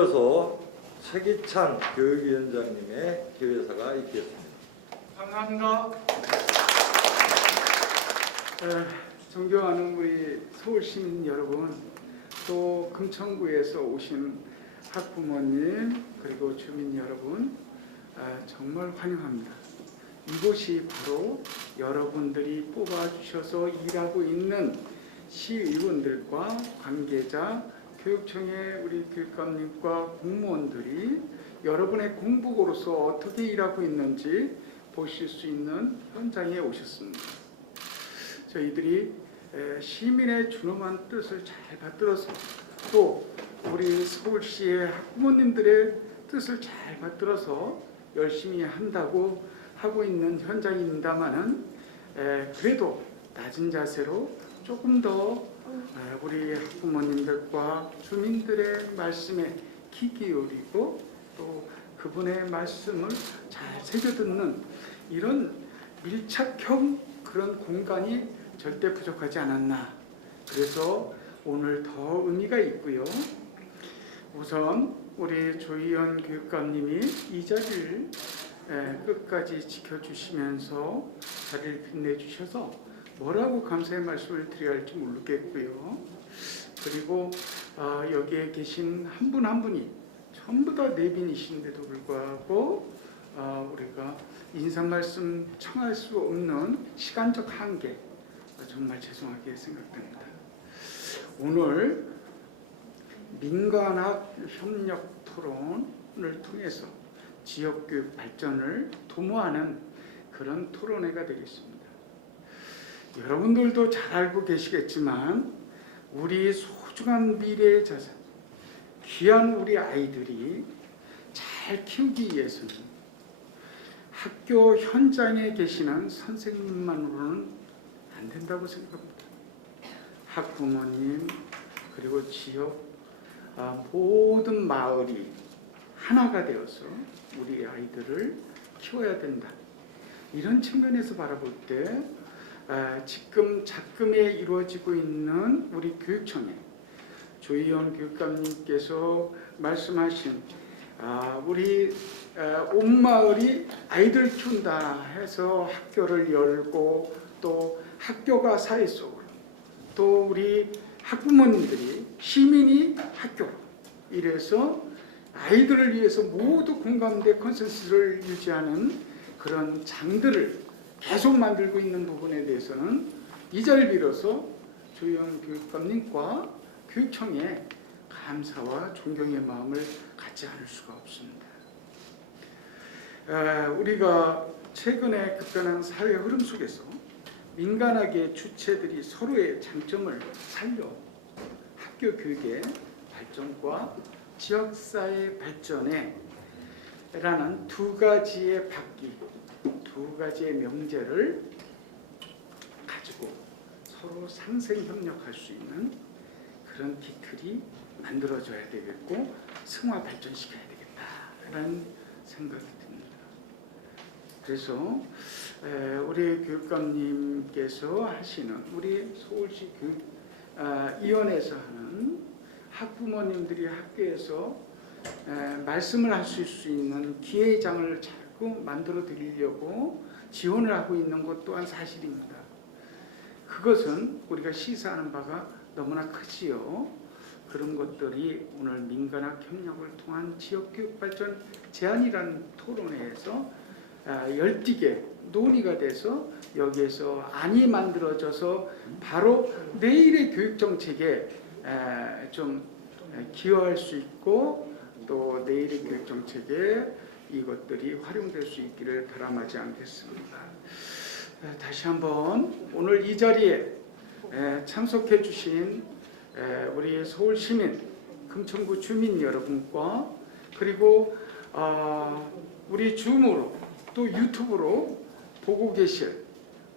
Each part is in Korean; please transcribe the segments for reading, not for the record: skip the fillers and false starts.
이어서 최기찬 교육위원장님의 기회사가 있겠습니다. 감사합니다. 존경하는 우리 서울시민 여러분, 또 금천구에서 오신 학부모님 그리고 주민 여러분, 정말 환영합니다. 이곳이 바로 여러분들이 뽑아주셔서 일하고 있는 시의원들과 관계자, 교육청의 우리 교육감님과 공무원들이 여러분의 공복으로서 어떻게 일하고 있는지 보실 수 있는 현장에 오셨습니다. 저희들이 시민의 준엄한 뜻을 잘 받들어서 또 우리 서울시의 학부모님들의 뜻을 잘 받들어서 열심히 한다고 하고 있는 현장입니다만은 그래도 낮은 자세로 조금 더 우리 학부모님들과 주민들의 말씀에 귀 기울이고 또 그분의 말씀을 잘 새겨듣는 이런 밀착형 그런 공간이 절대 부족하지 않았나. 그래서 오늘 더 의미가 있고요. 우선 우리 조희연 교육감님이 이 자리를 끝까지 지켜주시면서 자리를 빛내주셔서 뭐라고 감사의 말씀을 드려야 할지 모르겠고요. 그리고 여기에 계신 한 분 한 분이 전부 다 내빈이신데도 불구하고 우리가 인사 말씀 청할 수 없는 시간적 한계, 정말 죄송하게 생각됩니다. 오늘 민간학 협력 토론을 통해서 지역교육 발전을 도모하는 그런 토론회가 되겠습니다. 여러분들도 잘 알고 계시겠지만 우리 소중한 미래의 자산, 귀한 우리 아이들이 잘 키우기 위해서는 학교 현장에 계시는 선생님만으로는 안 된다고 생각합니다. 학부모님 그리고 지역 모든 마을이 하나가 되어서 우리 아이들을 키워야 된다. 이런 측면에서 바라볼 때 지금 작금에 이루어지고 있는 우리 교육청에 조희연 교육감님께서 말씀하신 우리 온 마을이 아이들 키운다 해서 학교를 열고 또 학교가 사회 속으로 또 우리 학부모님들이 시민이 학교로 이래서 아이들을 위해서 모두 공감대 컨센서스를 유지하는 그런 장들을 계속 만들고 있는 부분에 대해서는 이 자리를 빌어서 조희연 교육감님과 교육청에 감사와 존경의 마음을 갖지 않을 수가 없습니다. 우리가 최근에 급변한 사회 흐름 속에서 민간학의 주체들이 서로의 장점을 살려 학교 교육의 발전과 지역사회 발전에 라는 두 가지의 바퀴, 두 가지의 명제를 가지고 서로 상생협력할 수 있는 그런 기틀이 만들어져야 되겠고 승화 발전시켜야 되겠다라는 생각이 듭니다. 그래서 우리 교육감님께서 하시는 우리 서울시 교육위원회에서 하는 학부모님들이 학교에서 말씀을 하실 수 있는 기회장을 자꾸 만들어 드리려고 지원을 하고 있는 것 또한 사실입니다. 그것은 우리가 시사하는 바가 너무나 크지요. 그런 것들이 오늘 민간학 협력을 통한 지역교육 발전 제안이라는 토론회에서 열띠게 논의가 돼서 여기에서 안이 만들어져서 바로 내일의 교육정책에 좀 기여할 수 있고 또 내일의 교육정책에 이것들이 활용될 수 있기를 바람하지 않겠습니다. 다시 한번 오늘 이 자리에 참석해 주신 우리 서울시민, 금천구 주민 여러분과 그리고 우리 줌으로 또 유튜브로 보고 계실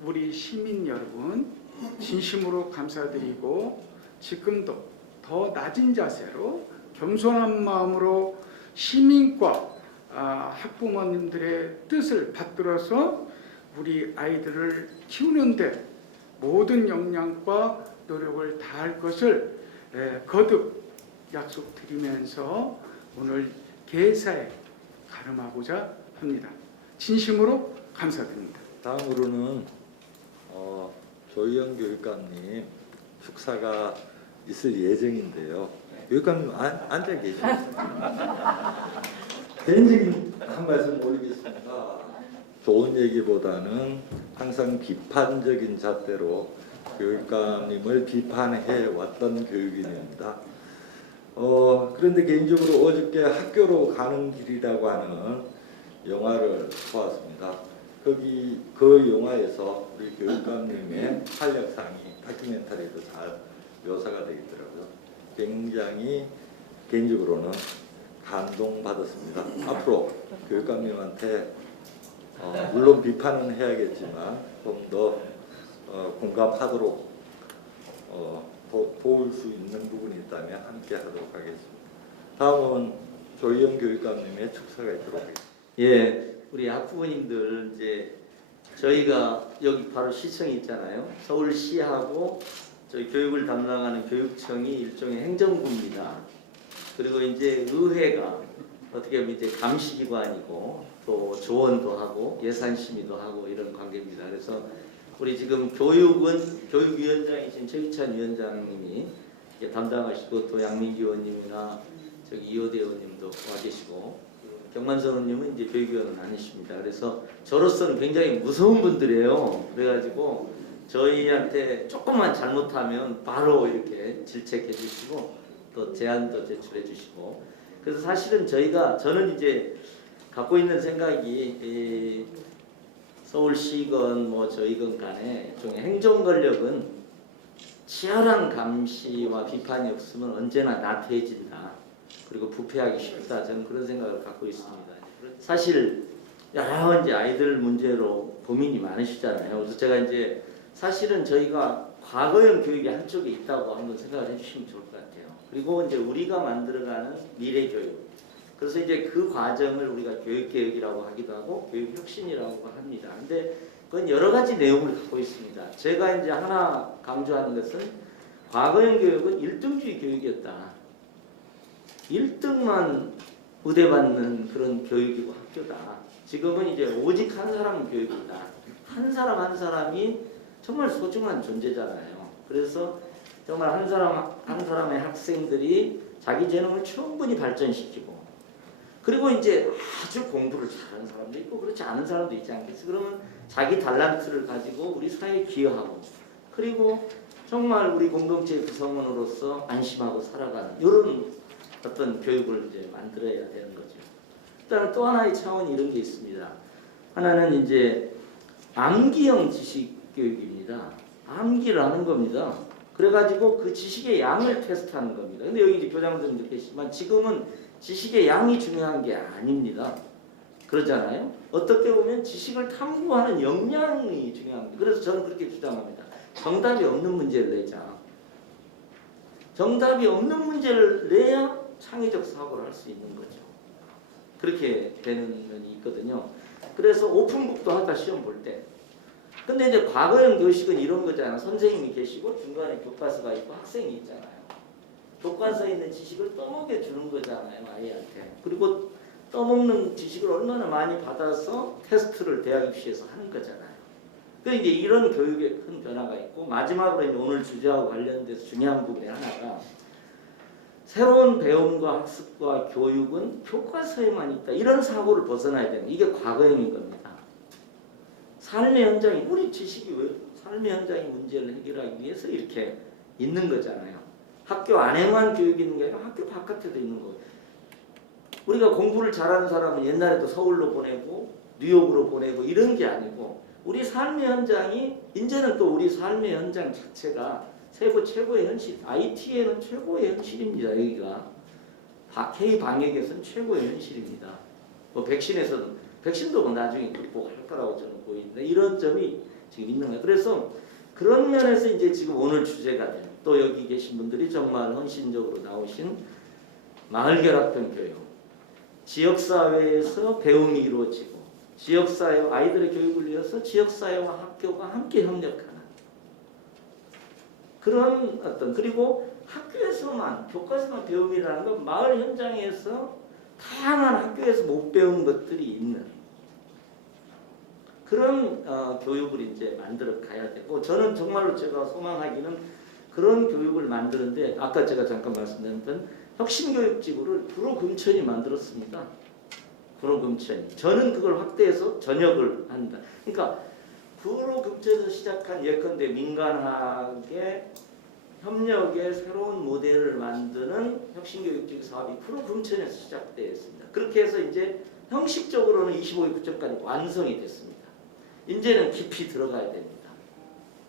우리 시민 여러분 진심으로 감사드리고 지금도 더 낮은 자세로 겸손한 마음으로 시민과 학부모님들의 뜻을 받들어서 우리 아이들을 키우는데 모든 역량과 노력을 다할 것을 거듭 약속드리면서 오늘 개사에 가름하고자 합니다. 진심으로 감사드립니다. 다음으로는 조희영 교육감님 축사가 있을 예정인데요. 교육감님 앉아 계십니다. 개인적인 한 말씀 올리겠습니다. 좋은 얘기보다는 항상 비판적인 잣대로 교육감님을 비판해 왔던 교육인입니다. 그런데 개인적으로 어저께 학교로 가는 길이라고 하는 영화를 보았습니다. 그 영화에서 우리 교육감님의 활약상이 다큐멘터리도 잘 묘사가 되어 있더라고요. 굉장히 개인적으로는 감동받았습니다. 앞으로 교육감님한테 물론 비판은 해야겠지만 좀 더 공감하도록 도울 수 있는 부분이 있다면 함께 하도록 하겠습니다. 다음은 조희영 교육감님의 축사가 있도록 하겠습니다. 예, 우리 학부모님들 이제 저희가 여기 바로 시청이 있잖아요. 서울시하고 저희 교육을 담당하는 교육청이 일종의 행정부입니다. 그리고 이제 의회가 어떻게 보면 이제 감시기관이고 또 조언도 하고 예산심의도 하고 이런 관계입니다. 그래서 우리 지금 교육위원장이신 최희찬 위원장님이 담당하시고 또 양민기 의원님이나 저기 이호대 의원님도 와 계시고 경만선 의원님은 이제 교육위원은 아니십니다. 그래서 저로서는 굉장히 무서운 분들이에요. 그래가지고 저희한테 조금만 잘못하면 바로 이렇게 질책해 주시고 또 제안도 제출해 주시고 그래서 사실은 저는 이제 갖고 있는 생각이 서울시건 뭐 저희건 간에 좀 행정 권력은 치열한 감시와 비판이 없으면 언제나 나태해진다. 그리고 부패하기 쉽다. 저는 그런 생각을 갖고 있습니다. 사실 여러 이제 아이들 문제로 고민이 많으시잖아요. 그래서 제가 이제 사실은 저희가 과거형 교육이 한쪽에 있다고 한번 생각을 해주시면 좋을 것 같아요. 그리고 이제 우리가 만들어가는 미래 교육. 그래서 이제 그 과정을 우리가 교육개혁이라고 하기도 하고 교육혁신이라고 합니다. 근데 그건 여러 가지 내용을 갖고 있습니다. 제가 이제 하나 강조하는 것은 과거형 교육은 1등주의 교육이었다. 1등만 우대받는 그런 교육이고 학교다. 지금은 이제 오직 한 사람 교육이다. 한 사람 한 사람이 정말 소중한 존재잖아요. 그래서 정말 한 사람의 학생들이 자기 재능을 충분히 발전시키고 그리고 이제 아주 공부를 잘하는 사람도 있고 그렇지 않은 사람도 있지 않겠어요? 그러면 자기 달란트를 가지고 우리 사회에 기여하고 그리고 정말 우리 공동체 구성원으로서 안심하고 살아가는 이런 어떤 교육을 이제 만들어야 되는 거죠. 일단 또 하나의 차원이 이런 게 있습니다. 하나는 이제 암기형 지식 교육입니다. 암기를 하는 겁니다. 그래가지고 그 지식의 양을 테스트하는 겁니다. 근데 여기 이제 교장선생님도 계시지만 지금은 지식의 양이 중요한 게 아닙니다. 그러잖아요. 어떻게 보면 지식을 탐구하는 역량이 중요합니다. 그래서 저는 그렇게 주장합니다. 정답이 없는 문제를 내자. 정답이 없는 문제를 내야 창의적 사고를 할 수 있는 거죠. 그렇게 되는 면이 있거든요. 그래서 오픈북도 할까 시험 볼 때. 근데 이제 과거형 교식은 이런 거잖아요. 선생님이 계시고 중간에 교과서가 있고 학생이 있잖아요. 교과서에 있는 지식을 떠먹여 주는 거잖아요. 아이한테. 그리고 떠먹는 지식을 얼마나 많이 받아서 테스트를 대학 입시에서 하는 거잖아요. 그러니까 이제 이런 교육에 큰 변화가 있고 마지막으로 이제 오늘 주제와 관련돼서 중요한 부분이 하나가 새로운 배움과 학습과 교육은 교과서에만 있다. 이런 사고를 벗어나야 되는 이게 과거형인 겁니다. 삶의 현장이 우리 지식이 왜 삶의 현장의 문제를 해결하기 위해서 이렇게 있는 거잖아요. 학교 안에만 교육이 있는 게 아니라 학교 바깥에도 있는 거예요. 우리가 공부를 잘하는 사람은 옛날에도 서울로 보내고 뉴욕으로 보내고 이런 게 아니고 우리 삶의 현장이 이제는 또 우리 삶의 현장 자체가 세계 최고의 현실, IT에는 최고의 현실입니다. 여기가 K-방역에서는 최고의 현실입니다. 뭐 백신도 뭐 나중에 극복할 거라고 저는 보이는데 이런 점이 지금 있는 거예요. 그래서 그런 면에서 이제 지금 오늘 주제가 된 또 여기 계신 분들이 정말 헌신적으로 나오신 마을결합형 교육, 지역사회에서 배움이 이루어지고 지역사회 아이들의 교육을 위해서 지역사회와 학교가 함께 협력하는 그런 어떤 그리고 학교에서만 교과서만 배움이라는 건 마을 현장에서 다양한 학교에서 못 배운 것들이 있는 그런 교육을 이제 만들어 가야 되고, 저는 정말로 제가 소망하기는 그런 교육을 만드는데, 아까 제가 잠깐 말씀드렸던 혁신교육지구를 구로금천이 만들었습니다. 구로금천이. 저는 그걸 확대해서 전역을 한다. 그러니까 구로금천에서 시작한 예컨대 민간학의 협력의 새로운 모델을 만드는 혁신교육지구 사업이 구로금천에서 시작되었습니다. 그렇게 해서 이제 형식적으로는 25개 구청까지 완성이 됐습니다. 이제는 깊이 들어가야 됩니다.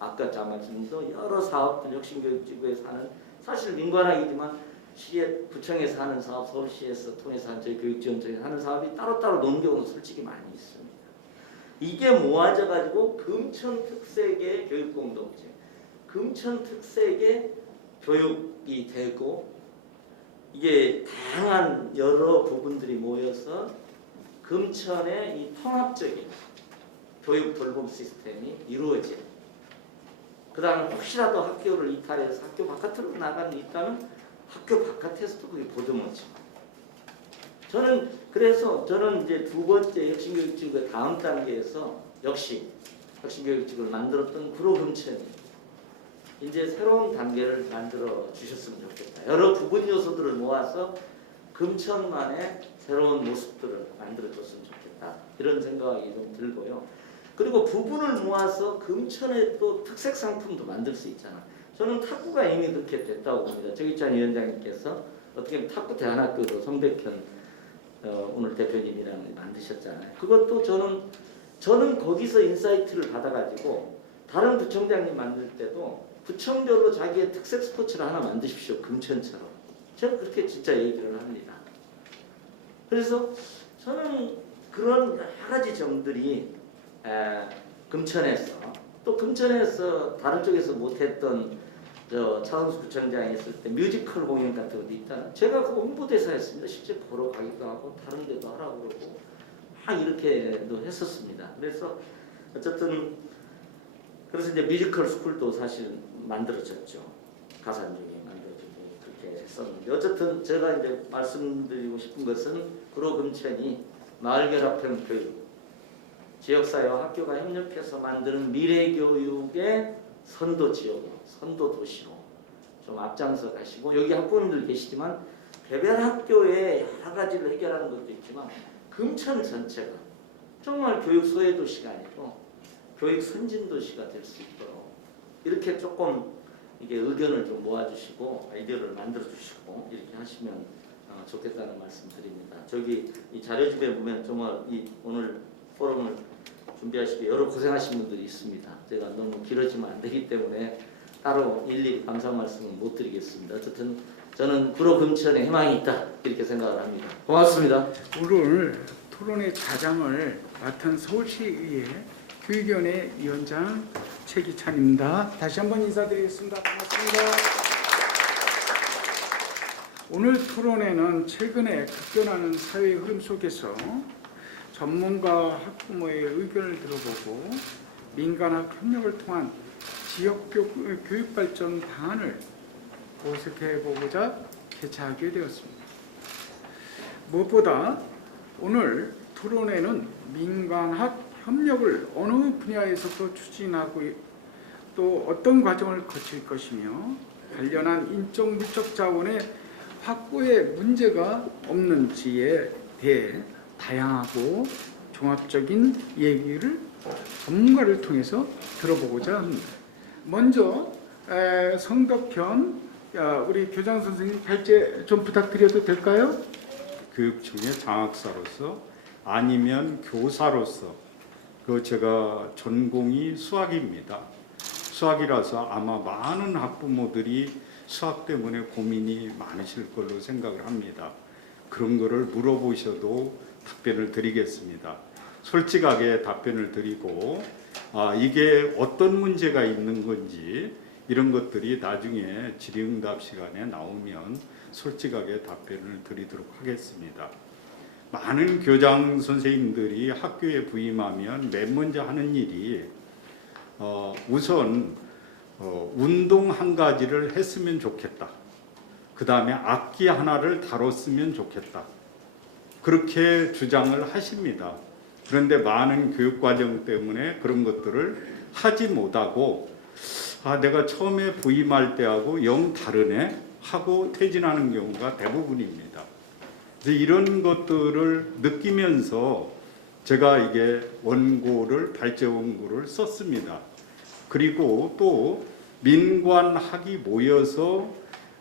아까 말씀드린 여러 사업들 혁신교육지구에서 하는, 사실 민관학이지만 시에 구청에서 하는 사업, 서울시에서 통해서 하는 저희 교육지원청에서 하는 사업이 따로따로 노는 경우도 솔직히 많이 있습니다. 이게 모아져 가지고 금천 특색의 교육 공동체, 금천 특색의 교육이 되고, 이게 다양한 여러 부분들이 모여서 금천의 이 통합적인 교육 돌봄 시스템이 이루어져. 그 다음에 혹시라도 학교를 이탈해서 학교 바깥으로 나가는 게 있다면 학교 바깥에서도 그게 보듬어지고. 저는 이제 두 번째 혁신교육지구의 다음 단계에서 역시 혁신교육지구를 만들었던 구로금천이 이제 새로운 단계를 만들어 주셨으면 좋겠다. 여러 부분 요소들을 모아서 금천만의 새로운 모습들을 만들어 줬으면 좋겠다. 이런 생각이 좀 들고요. 그리고 부분을 모아서 금천의 또 특색 상품도 만들 수 있잖아. 저는 탁구가 이미 그렇게 됐다고 봅니다. 정희찬 위원장님께서 어떻게 보면 탁구 대안학교도 성백현 오늘 대표님이랑 만드셨잖아요. 그것도 저는 거기서 인사이트를 받아가지고 다른 구청장님 만들 때도 구청별로 자기의 특색 스포츠를 하나 만드십시오. 금천처럼. 제가 그렇게 진짜 얘기를 합니다. 그래서 저는 그런 여러 가지 점들이 금천에서, 또 금천에서 다른 쪽에서 못했던 차은수 구청장이 있을 때 뮤지컬 공연 같은 것도 있잖아요. 제가 그 홍보대사였습니다. 실제 보러 가기도 하고 다른 데도 하라고 그러고 막 이렇게도 했었습니다. 그래서 어쨌든 그래서 이제 뮤지컬 스쿨도 사실 만들어졌죠. 가산 중에 만들어지고 그렇게 했었는데, 어쨌든 제가 이제 말씀드리고 싶은 것은 구로금천이 마을결합형 교육, 지역사회와 학교가 협력해서 만드는 미래교육의 선도지역으로, 선도도시로 좀 앞장서 가시고, 여기 학부모님들 계시지만 개별 학교에 여러 가지를 해결하는 것도 있지만 금천 전체가 정말 교육 소외도시가 아니고 교육 선진도시가 될 수 있도록 이렇게 조금 이게 의견을 좀 모아주시고 아이디어를 만들어주시고 이렇게 하시면 좋겠다는 말씀드립니다. 저기 이 자료집에 보면 정말 이 오늘 포럼을 준비하시기 여러 고생하신 분들이 있습니다. 제가 너무 길어지면 안 되기 때문에 따로 일일이 감사 말씀은 못 드리겠습니다. 어쨌든 저는 구로금천에 희망이 있다 이렇게 생각을 합니다. 고맙습니다. 오늘 토론의 자장을 맡은 서울시의회 교육위원회 위원장 최기찬입니다. 다시 한번 인사드리겠습니다. 반갑습니다. 오늘 토론회는 최근에 급변하는 사회 흐름 속에서 전문가 학부모의 의견을 들어보고 민간학 협력을 통한 지역 교육 발전 방안을 모색해 보고자 개최하게 되었습니다. 무엇보다 오늘 토론회는 민간학 협력을 어느 분야에서도 추진하고 또 어떤 과정을 거칠 것이며 관련한 인적 물적 자원의 확보에 문제가 없는지에 대해 다양하고 종합적인 얘기를 전문가를 통해서 들어보고자 합니다. 먼저 성덕현 우리 교장 선생님 발제 좀 부탁드려도 될까요? 교육청의 장학사로서 아니면 교사로서 제가 전공이 수학입니다. 수학이라서 아마 많은 학부모들이 수학 때문에 고민이 많으실 걸로 생각을 합니다. 그런 거를 물어보셔도 답변을 드리겠습니다. 솔직하게 답변을 드리고 이게 어떤 문제가 있는 건지 이런 것들이 나중에 질의응답 시간에 나오면 솔직하게 답변을 드리도록 하겠습니다. 많은 교장 선생님들이 학교에 부임하면 맨 먼저 하는 일이 우선 운동 한 가지를 했으면 좋겠다. 그 다음에 악기 하나를 다뤘으면 좋겠다. 그렇게 주장을 하십니다. 그런데 많은 교육과정 때문에 그런 것들을 하지 못하고 내가 처음에 부임할 때하고 영 다르네 하고 퇴진하는 경우가 대부분입니다. 이런 것들을 느끼면서 제가 이게 발제 원고를 썼습니다. 그리고 또 민관학이 모여서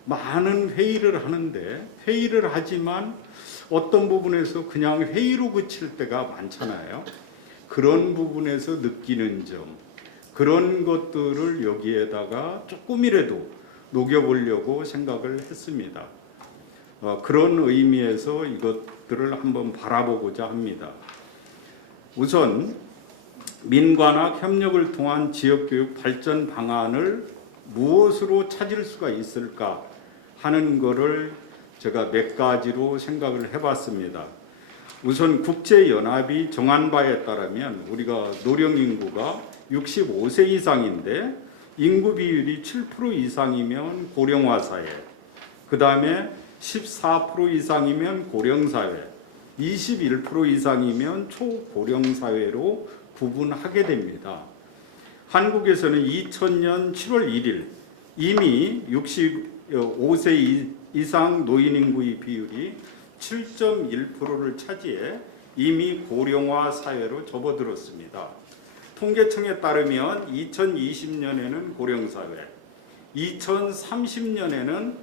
많은 회의를 하는데 회의를 하지만 어떤 부분에서 그냥 회의로 그칠 때가 많잖아요. 그런 부분에서 느끼는 점, 그런 것들을 여기에다가 조금이라도 녹여보려고 생각을 했습니다. 그런 의미에서 이것들을 한번 바라보고자 합니다. 우선 민관학 협력을 통한 지역교육 발전 방안을 무엇으로 찾을 수가 있을까 하는 것을 제가 몇 가지로 생각을 해봤습니다. 우선 국제연합이 정한 바에 따르면 우리가 노령인구가 65세 이상인데 인구 비율이 7% 이상이면 고령화 사회, 그 다음에 14% 이상이면 고령사회, 21% 이상이면 초고령 사회로 구분하게 됩니다. 한국에서는 2000년 7월 1일 이미 65세 이상 노인 인구의 비율이 7.1%를 차지해 이미 고령화 사회로 접어들었습니다. 통계청에 따르면 2020년에는 고령사회, 2030년에는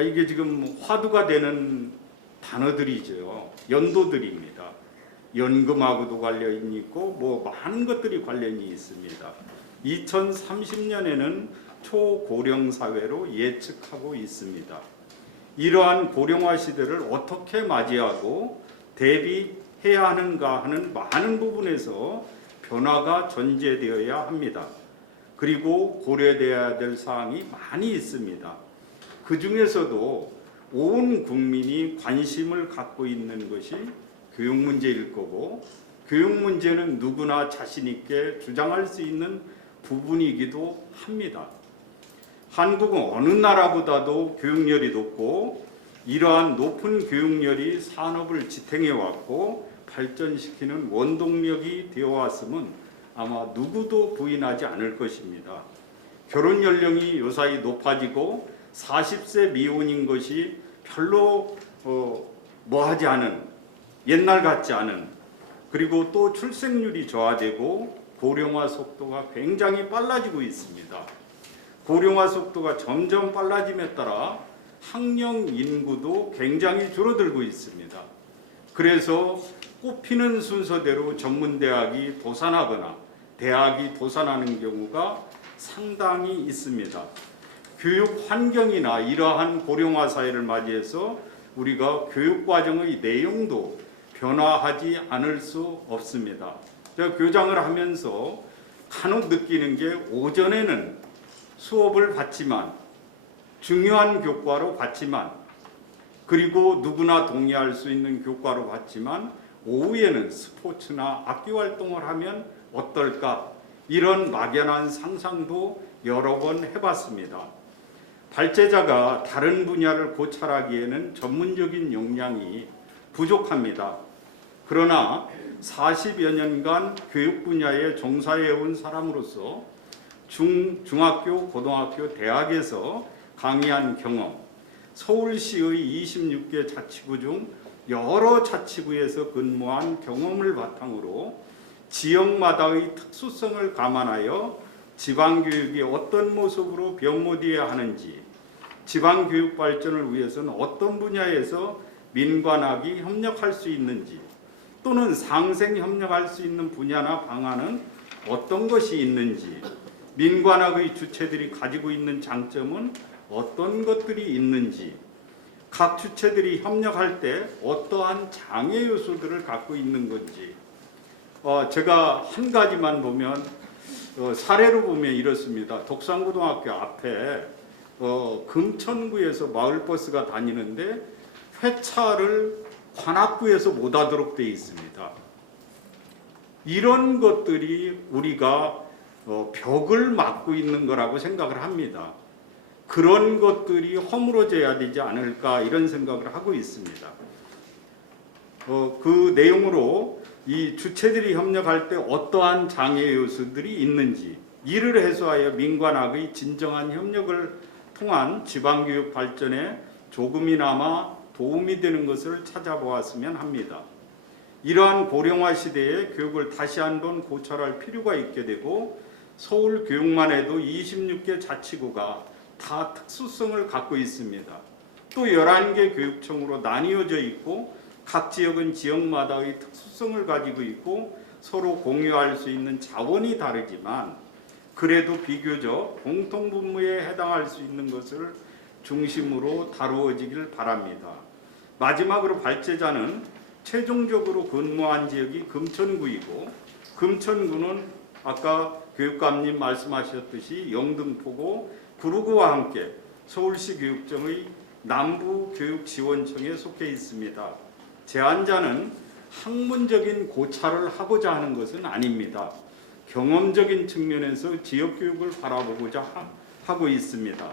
이게 지금 화두가 되는 단어들이죠. 연도들입니다. 연금하고도 관련이 있고 많은 것들이 관련이 있습니다. 2030년에는 초고령 사회로 예측하고 있습니다. 이러한 고령화 시대를 어떻게 맞이하고 대비해야 하는가 하는 많은 부분에서 변화가 전제되어야 합니다. 그리고 고려되어야 될 사항이 많이 있습니다. 그 중에서도 온 국민이 관심을 갖고 있는 것이 교육 문제일 거고, 교육 문제는 누구나 자신 있게 주장할 수 있는 부분이기도 합니다. 한국은 어느 나라보다도 교육열이 높고 이러한 높은 교육열이 산업을 지탱해 왔고 발전시키는 원동력이 되어 왔음은 아마 누구도 부인하지 않을 것입니다. 결혼 연령이 요사이 높아지고 40세 미혼인 것이 별로 뭐하지 않은, 옛날 같지 않은, 그리고 또 출생률이 저하되고 고령화 속도가 굉장히 빨라지고 있습니다. 고령화 속도가 점점 빨라짐에 따라 학령 인구도 굉장히 줄어들고 있습니다. 그래서 꼽히는 순서대로 전문대학이 도산하거나 대학이 도산하는 경우가 상당히 있습니다. 교육 환경이나 이러한 고령화 사회를 맞이해서 우리가 교육과정의 내용도 변화하지 않을 수 없습니다. 제가 교장을 하면서 간혹 느끼는 게 오전에는 수업을 받지만 중요한 교과로 받지만 그리고 누구나 동의할 수 있는 교과로 받지만 오후에는 스포츠나 악기활동을 하면 어떨까 이런 막연한 상상도 여러 번 해봤습니다. 발제자가 다른 분야를 고찰하기에는 전문적인 역량이 부족합니다. 그러나 40여 년간 교육 분야에 종사해온 사람으로서 중학교, 고등학교, 대학에서 강의한 경험, 서울시의 26개 자치구 중 여러 자치구에서 근무한 경험을 바탕으로 지역마다의 특수성을 감안하여 지방교육이 어떤 모습으로 변모되어야 하는지, 지방교육 발전을 위해서는 어떤 분야에서 민관학이 협력할 수 있는지, 또는 상생 협력할 수 있는 분야나 방안은 어떤 것이 있는지, 민관학의 주체들이 가지고 있는 장점은 어떤 것들이 있는지, 각 주체들이 협력할 때 어떠한 장애 요소들을 갖고 있는 건지, 제가 한 가지만 보면 사례로 보면 이렇습니다. 독산고등학교 앞에 금천구에서 마을버스가 다니는데 회차를 관악구에서 못 하도록 되어 있습니다. 이런 것들이 우리가 벽을 막고 있는 거라고 생각을 합니다. 그런 것들이 허물어져야 되지 않을까 이런 생각을 하고 있습니다. 그 내용으로 이 주체들이 협력할 때 어떠한 장애 요소들이 있는지, 이를 해소하여 민관학의 진정한 협력을 통한 지방교육 발전에 조금이나마 도움이 되는 것을 찾아보았으면 합니다. 이러한 고령화 시대에 교육을 다시 한번 고찰할 필요가 있게 되고, 서울 교육만 해도 26개 자치구가 다 특수성을 갖고 있습니다. 또 11개 교육청으로 나뉘어져 있고, 각 지역은 지역마다의 특수성을 가지고 있고 서로 공유할 수 있는 자원이 다르지만 그래도 비교적 공통분모에 해당할 수 있는 것을 중심으로 다루어지길 바랍니다. 마지막으로 발제자는 최종적으로 근무한 지역이 금천구이고, 금천구는 아까 교육감님 말씀하셨듯이 영등포구, 구로구와 함께 서울시 교육청의 남부교육지원청에 속해 있습니다. 제안자는 학문적인 고찰을 하고자 하는 것은 아닙니다. 경험적인 측면에서 지역교육을 바라보고자 하고 있습니다.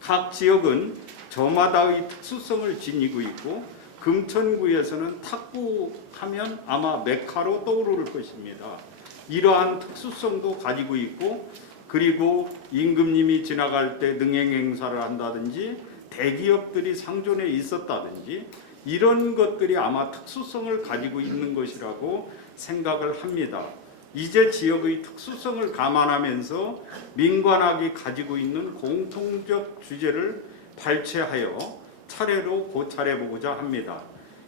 각 지역은 저마다의 특수성을 지니고 있고, 금천구에서는 탁구하면 아마 메카로 떠오를 것입니다. 이러한 특수성도 가지고 있고, 그리고 임금님이 지나갈 때 능행 행사를 한다든지 대기업들이 상존에 있었다든지 이런 것들이 아마 특수성을 가지고 있는 것이라고 생각을 합니다. 이제 지역의 특수성을 감안하면서 민관학이 가지고 있는 공통적 주제를 발췌하여 차례로 고찰해 보고자 합니다.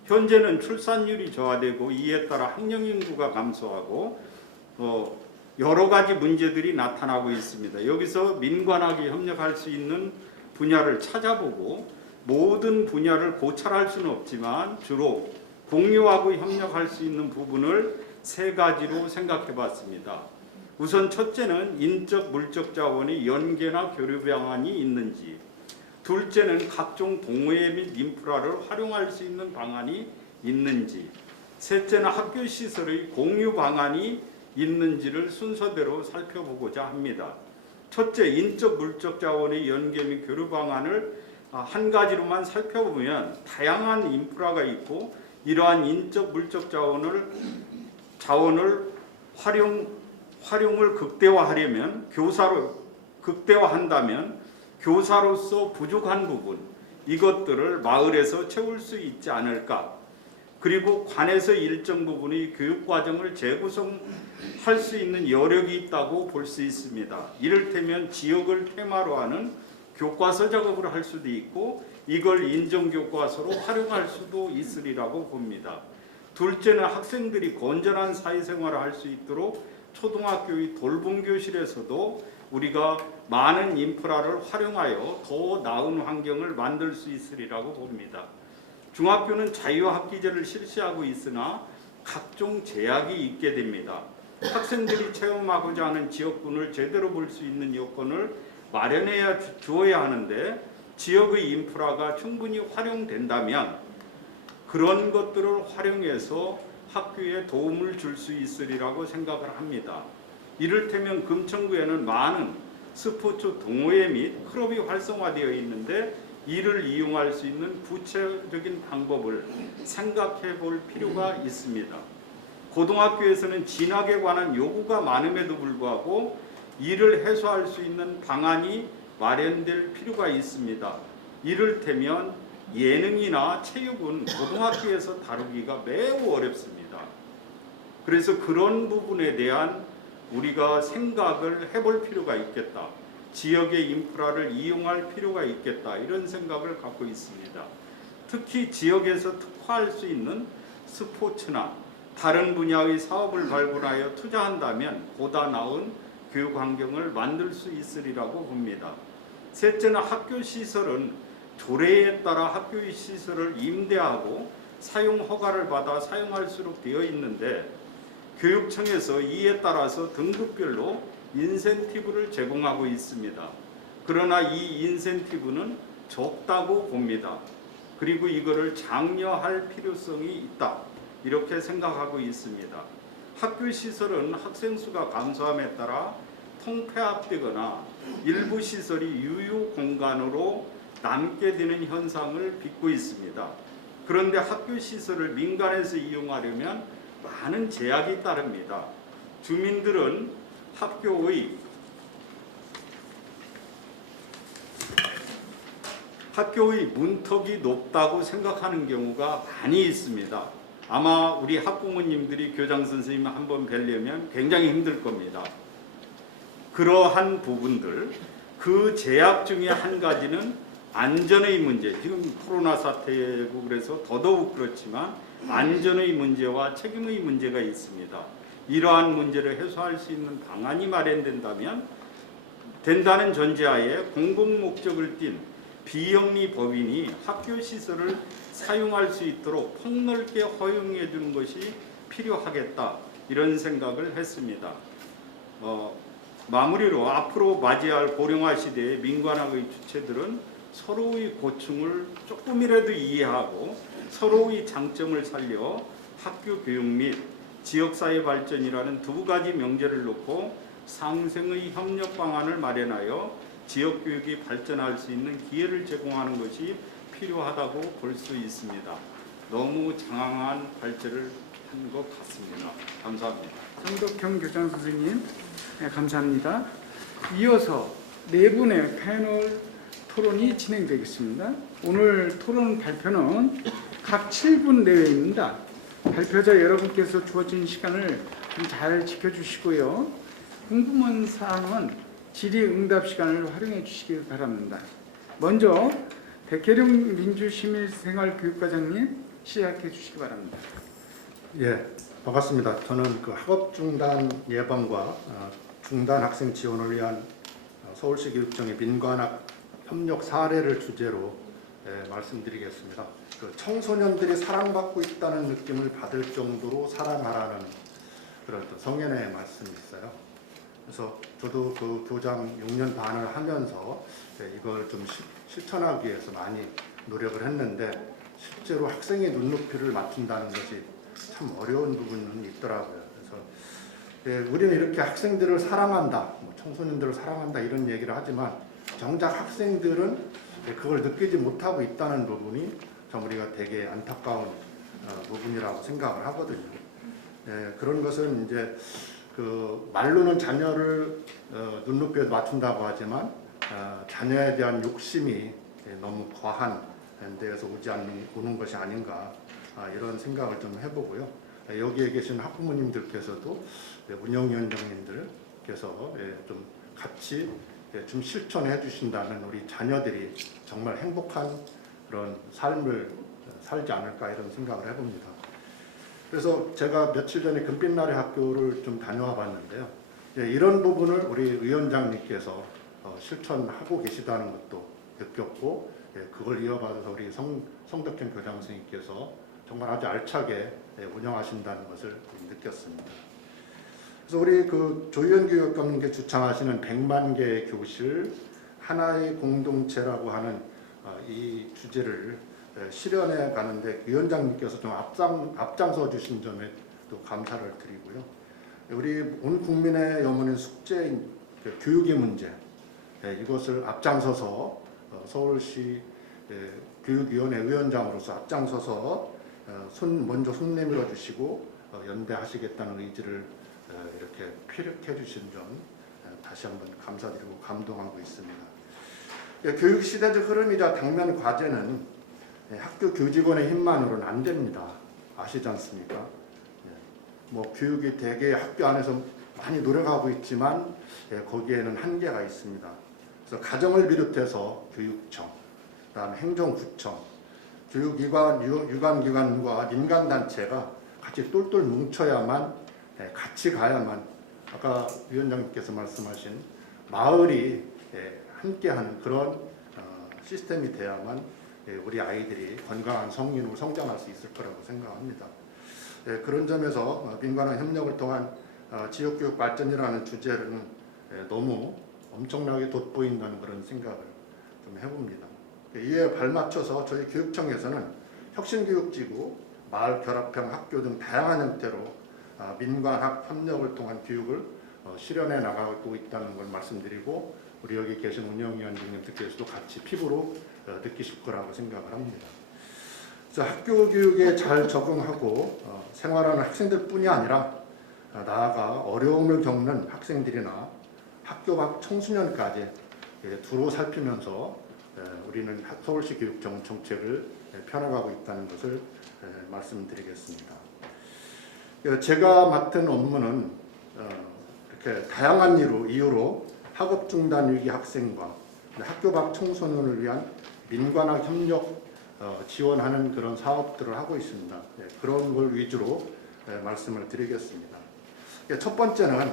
현재는 출산율이 저하되고 이에 따라 학령 인구가 감소하고 여러 가지 문제들이 나타나고 있습니다. 여기서 민관학이 협력할 수 있는 분야를 찾아보고, 모든 분야를 고찰할 수는 없지만 주로 공유하고 협력할 수 있는 부분을 3가지로 생각해 봤습니다. 우선 첫째는 인적 물적 자원의 연계나 교류 방안이 있는지, 둘째는 각종 동호회 및 인프라를 활용할 수 있는 방안이 있는지, 셋째는 학교 시설의 공유 방안이 있는지를 순서대로 살펴보고자 합니다. 첫째, 인적 물적 자원의 연계 및 교류 방안을 한 가지로만 살펴보면 다양한 인프라가 있고, 이러한 인적 물적 자원을 활용을 극대화한다면 교사로서 부족한 부분, 이것들을 마을에서 채울 수 있지 않을까. 그리고 관에서 일정 부분의 교육 과정을 재구성할 수 있는 여력이 있다고 볼 수 있습니다. 이를테면 지역을 테마로 하는 교과서 작업을 할 수도 있고, 이걸 인정교과서로 활용할 수도 있으리라고 봅니다. 둘째는 학생들이 건전한 사회생활을 할 수 있도록 초등학교의 돌봄교실에서도 우리가 많은 인프라를 활용하여 더 나은 환경을 만들 수 있으리라고 봅니다. 중학교는 자유학기제를 실시하고 있으나 각종 제약이 있게 됩니다. 학생들이 체험하고자 하는 지역군을 제대로 볼 수 있는 여건을 마련해야 주어야 하는데, 지역의 인프라가 충분히 활용된다면 그런 것들을 활용해서 학교에 도움을 줄 수 있으리라고 생각을 합니다. 이를테면 금천구에는 많은 스포츠 동호회 및 클럽이 활성화되어 있는데, 이를 이용할 수 있는 구체적인 방법을 생각해 볼 필요가 있습니다. 고등학교에서는 진학에 관한 요구가 많음에도 불구하고 이를 해소할 수 있는 방안이 마련될 필요가 있습니다. 이를테면 예능이나 체육은 고등학교에서 다루기가 매우 어렵습니다. 그래서 그런 부분에 대한 우리가 생각을 해볼 필요가 있겠다. 지역의 인프라를 이용할 필요가 있겠다. 이런 생각을 갖고 있습니다. 특히 지역에서 특화할 수 있는 스포츠나 다른 분야의 사업을 발굴하여 투자한다면 보다 나은 교육 환경을 만들 수 있으리라고 봅니다. 셋째는 학교 시설은 조례에 따라 학교의 시설을 임대하고 사용 허가를 받아 사용할수록 되어 있는데, 교육청에서 이에 따라서 등급별로 인센티브를 제공하고 있습니다. 그러나 이 인센티브는 적다고 봅니다. 그리고 이거를 장려할 필요성이 있다, 이렇게 생각하고 있습니다. 학교 시설은 학생 수가 감소함에 따라 통폐합되거나 일부 시설이 유휴 공간으로 남게 되는 현상을 빚고 있습니다. 그런데 학교 시설을 민간에서 이용하려면 많은 제약이 따릅니다. 주민들은 학교의 문턱이 높다고 생각하는 경우가 많이 있습니다. 아마 우리 학부모님들이 교장 선생님 한번 뵈려면 굉장히 힘들 겁니다. 그러한 부분들, 그 제약 중에 한 가지는 안전의 문제, 지금 코로나 사태고 그래서 더더욱 그렇지만 안전의 문제와 책임의 문제가 있습니다. 이러한 문제를 해소할 수 있는 방안이 마련된다면 된다는 전제하에 공공 목적을 띤 비영리 법인이 학교 시설을 사용할 수 있도록 폭넓게 허용해 주는 것이 필요하겠다, 이런 생각을 했습니다. 마무리로 앞으로 맞이할 고령화 시대의 민관학의 주체들은 서로의 고충을 조금이라도 이해하고 서로의 장점을 살려 학교 교육 및 지역사회 발전이라는 두 가지 명제를 놓고 상생의 협력 방안을 마련하여 지역교육이 발전할 수 있는 기회를 제공하는 것이 필요하다고 볼 수 있습니다. 너무 장황한 발제를 한 것 같습니다. 감사합니다. 성덕형 교장 선생님, 네, 감사합니다. 이어서 네 분의 패널 토론이 진행되겠습니다. 오늘 토론 발표는 각 7분 내외입니다. 발표자 여러분께서 주어진 시간을 좀 잘 지켜주시고요. 궁금한 사항은 질의응답 시간을 활용해 주시기 바랍니다. 먼저 백혜룡 민주시민생활교육과장님 시작해 주시기 바랍니다. 예, 반갑습니다. 저는 그 학업 중단 예방과 중단 학생 지원을 위한 서울시 교육청의 민관학 협력 사례를 주제로 말씀드리겠습니다. 그 청소년들이 사랑받고 있다는 느낌을 받을 정도로 사랑하라는 그런 성현의 말씀이 있어요. 그래서 저도 그 교장 6년 반을 하면서 이걸 좀 실천하기 위해서 많이 노력을 했는데 실제로 학생의 눈높이를 맞춘다는 것이 참 어려운 부분은 있더라고요. 그래서 우리는 이렇게 학생들을 사랑한다, 청소년들을 사랑한다 이런 얘기를 하지만 정작 학생들은 그걸 느끼지 못하고 있다는 부분이 참 우리가 되게 안타까운 부분이라고 생각을 하거든요. 그런 것은 이제 그 말로는 자녀를 눈높이에 맞춘다고 하지만 자녀에 대한 욕심이 너무 과한 데에서 오는 것이 아닌가, 이런 생각을 좀 해보고요. 여기에 계신 학부모님들께서도 운영위원장님들께서 좀 같이 좀 실천해 주신다면 우리 자녀들이 정말 행복한 그런 삶을 살지 않을까, 이런 생각을 해봅니다. 그래서 제가 며칠 전에 금빛나래 학교를 좀 다녀와 봤는데요. 이런 부분을 우리 위원장님께서 실천하고 계시다는 것도 느꼈고, 그걸 이어받아서 우리 성덕현 교장 선생님께서 정말 아주 알차게 운영하신다는 것을 느꼈습니다. 그래서 우리 그 조희연 교육감님께 주창하시는 100만 개의 교실, 하나의 공동체라고 하는 이 주제를 실현해 가는데 위원장님께서 좀 앞장서 주신 점에 또 감사를 드리고요. 우리 온 국민의 염원인 숙제인 교육의 문제, 이것을 앞장서서 서울시 교육위원회 위원장으로서 앞장서서 먼저 손 내밀어 주시고 연대하시겠다는 의지를 이렇게 피력해 주신 점 다시 한번 감사드리고 감동하고 있습니다. 교육 시대적 흐름이자 당면 과제는 학교 교직원의 힘만으로는 안 됩니다. 아시지 않습니까? 뭐 교육이 대개 학교 안에서 많이 노력하고 있지만 거기에는 한계가 있습니다. 그래서 가정을 비롯해서 교육청, 그다음에 행정구청, 교육기관, 유관기관과 민간단체가 같이 똘똘 뭉쳐야만, 같이 가야만, 아까 위원장님께서 말씀하신 마을이 함께하는 그런 시스템이 돼야만 우리 아이들이 건강한 성인으로 성장할 수 있을 거라고 생각합니다. 그런 점에서 민관한 협력을 통한 지역교육 발전이라는 주제는 너무 엄청나게 돋보인다는 그런 생각을 좀 해봅니다. 이에 발맞춰서 저희 교육청에서는 혁신교육지구, 마을 결합형 학교 등 다양한 형태로 민관학 협력을 통한 교육을 실현해 나가고 있다는 걸 말씀드리고, 우리 여기 계신 운영위원장님들께서도 같이 피부로 느끼실 거라고 생각을 합니다. 그래서 학교 교육에 잘 적응하고 생활하는 학생들뿐이 아니라 나아가 어려움을 겪는 학생들이나 학교 밖 청소년까지 두루 살피면서 우리는 서울시 교육청 정책을 펴나가고 있다는 것을 말씀드리겠습니다. 제가 맡은 업무는 이렇게 다양한 이유로 학업 중단 위기 학생과 학교 밖 청소년을 위한 민관학 협력 지원하는 그런 사업들을 하고 있습니다. 그런 걸 위주로 말씀을 드리겠습니다. 첫 번째는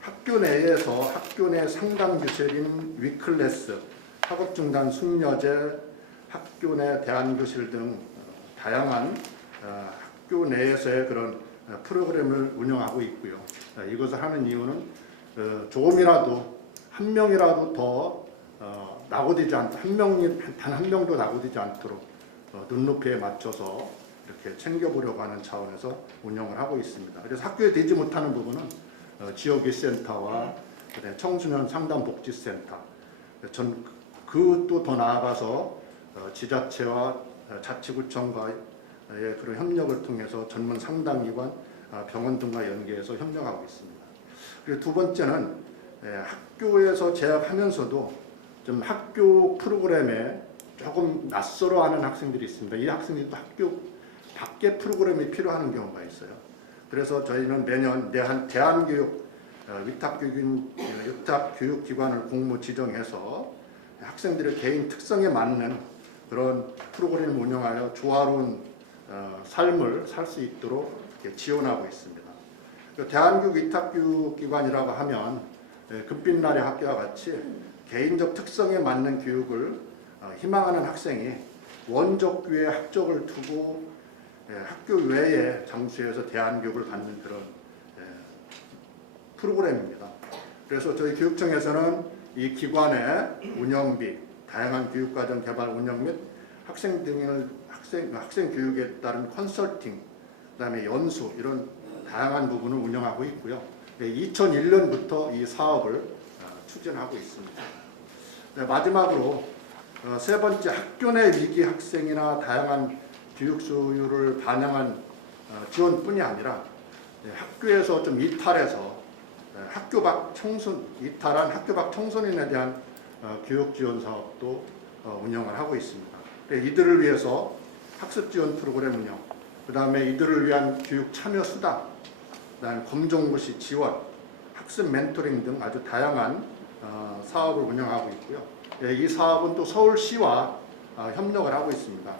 학교 내에서 학교 내 상담 교실인 위클래스, 학업 중단 숙려제, 학교 내 대안교실 등 다양한 학교 내에서의 그런 프로그램을 운영하고 있고요. 이것을 하는 이유는 조금이라도 한 명이라도 더 낙오되지 않도록 단 한 명도 낙오되지 않도록 눈높이에 맞춰서 이렇게 챙겨보려고 하는 차원에서 운영을 하고 있습니다. 그래서 학교에 되지 못하는 부분은 지역의 센터와 청소년 상담복지센터, 그것도 더 나아가서 지자체와 자치구청과의 그런 협력을 통해서 전문 상담기관, 병원 등과 연계해서 협력하고 있습니다. 그리고 두 번째는 학교에서 재학하면서도 좀 학교 프로그램에 조금 낯설어하는 학생들이 있습니다. 이 학생들도 학교 밖에 프로그램이 필요한 경우가 있어요. 그래서 저희는 매년 대한교육 위탁교육기관을 공모 지정해서 학생들의 개인 특성에 맞는 그런 프로그램을 운영하여 조화로운 삶을 살 수 있도록 지원하고 있습니다. 대한교육 위탁교육기관이라고 하면 금빛날의 학교와 같이 개인적 특성에 맞는 교육을 희망하는 학생이 원적교의 학적을 두고 학교 외의 장소에서 대안교육을 받는 그런 프로그램입니다. 그래서 저희 교육청에서는 이 기관의 운영비, 다양한 교육과정 개발 운영 및 학생 교육에 따른 컨설팅, 그다음에 연수 이런 다양한 부분을 운영하고 있고요. 2001년부터 이 사업을 추진하고 있습니다. 마지막으로 세 번째, 학교 내 위기 학생이나 다양한 교육 수요를 반영한 지원뿐이 아니라 학교에서 좀 이탈한 학교 밖 청소년에 대한 교육 지원 사업도 운영을 하고 있습니다. 이들을 위해서 학습 지원 프로그램 운영, 그 다음에 이들을 위한 교육 참여 수당, 그다음에 검정고시 지원, 학습 멘토링 등 아주 다양한 사업을 운영하고 있고요. 이 사업은 또 서울시와 협력을 하고 있습니다.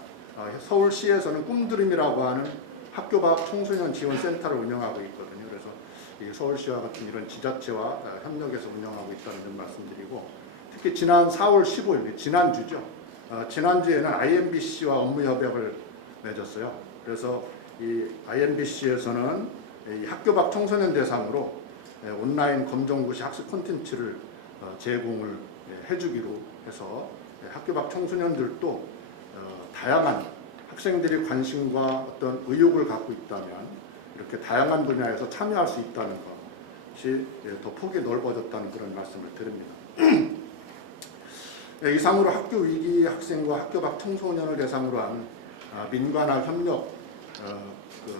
서울시에서는 꿈드림이라고 하는 학교 밖 청소년 지원 센터를 운영하고 있거든요. 그래서 이 서울시와 같은 이런 지자체와 협력해서 운영하고 있다는 점 말씀드리고, 특히 지난 4월 15일 지난주죠. 지난주에는 IMBC와 업무 협약을 맺었어요. 그래서 이 IMBC에서는 이 학교 밖 청소년 대상으로 온라인 검정고시 학습 콘텐츠를 제공을 해주기로 해서 학교 밖 청소년들도 다양한 학생들이 관심과 어떤 의욕을 갖고 있다면 이렇게 다양한 분야에서 참여할 수 있다는 것이 더 폭이 넓어졌다는 그런 말씀을 드립니다. 이상으로 학교 위기 학생과 학교 밖 청소년을 대상으로 한 민관학 협력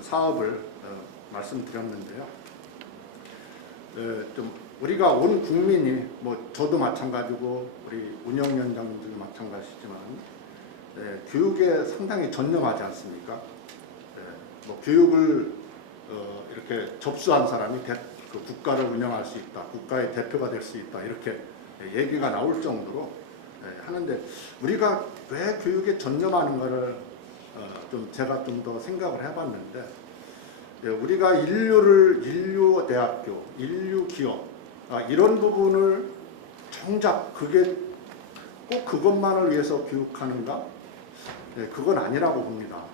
사업을 말씀드렸는데요. 좀 우리가 온 국민이, 저도 마찬가지고 우리 운영위원장님들도 마찬가지지만 교육에 상당히 전념하지 않습니까? 교육을 이렇게 접수한 사람이 국가를 운영할 수 있다, 국가의 대표가 될 수 있다, 이렇게 얘기가 나올 정도로 하는데, 우리가 왜 교육에 전념하는가를 제가 좀 더 생각을 해봤는데, 우리가 인류 대학교, 인류 기업 이런 부분을 정작 그게 꼭 그것만을 위해서 교육하는가? 그건 아니라고 봅니다.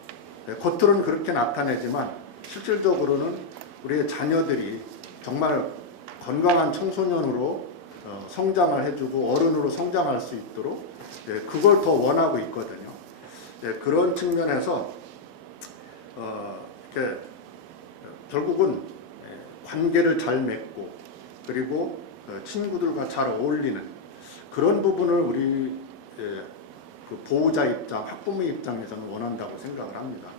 겉으로는 그렇게 나타내지만 실질적으로는 우리의 자녀들이 정말 건강한 청소년으로 성장을 해주고 어른으로 성장할 수 있도록 그걸 더 원하고 있거든요. 그런 측면에서 결국은 관계를 잘 맺고 그리고 친구들과 잘 어울리는 그런 부분을 우리 그 보호자 입장, 학부모 입장에서는 원한다고 생각을 합니다.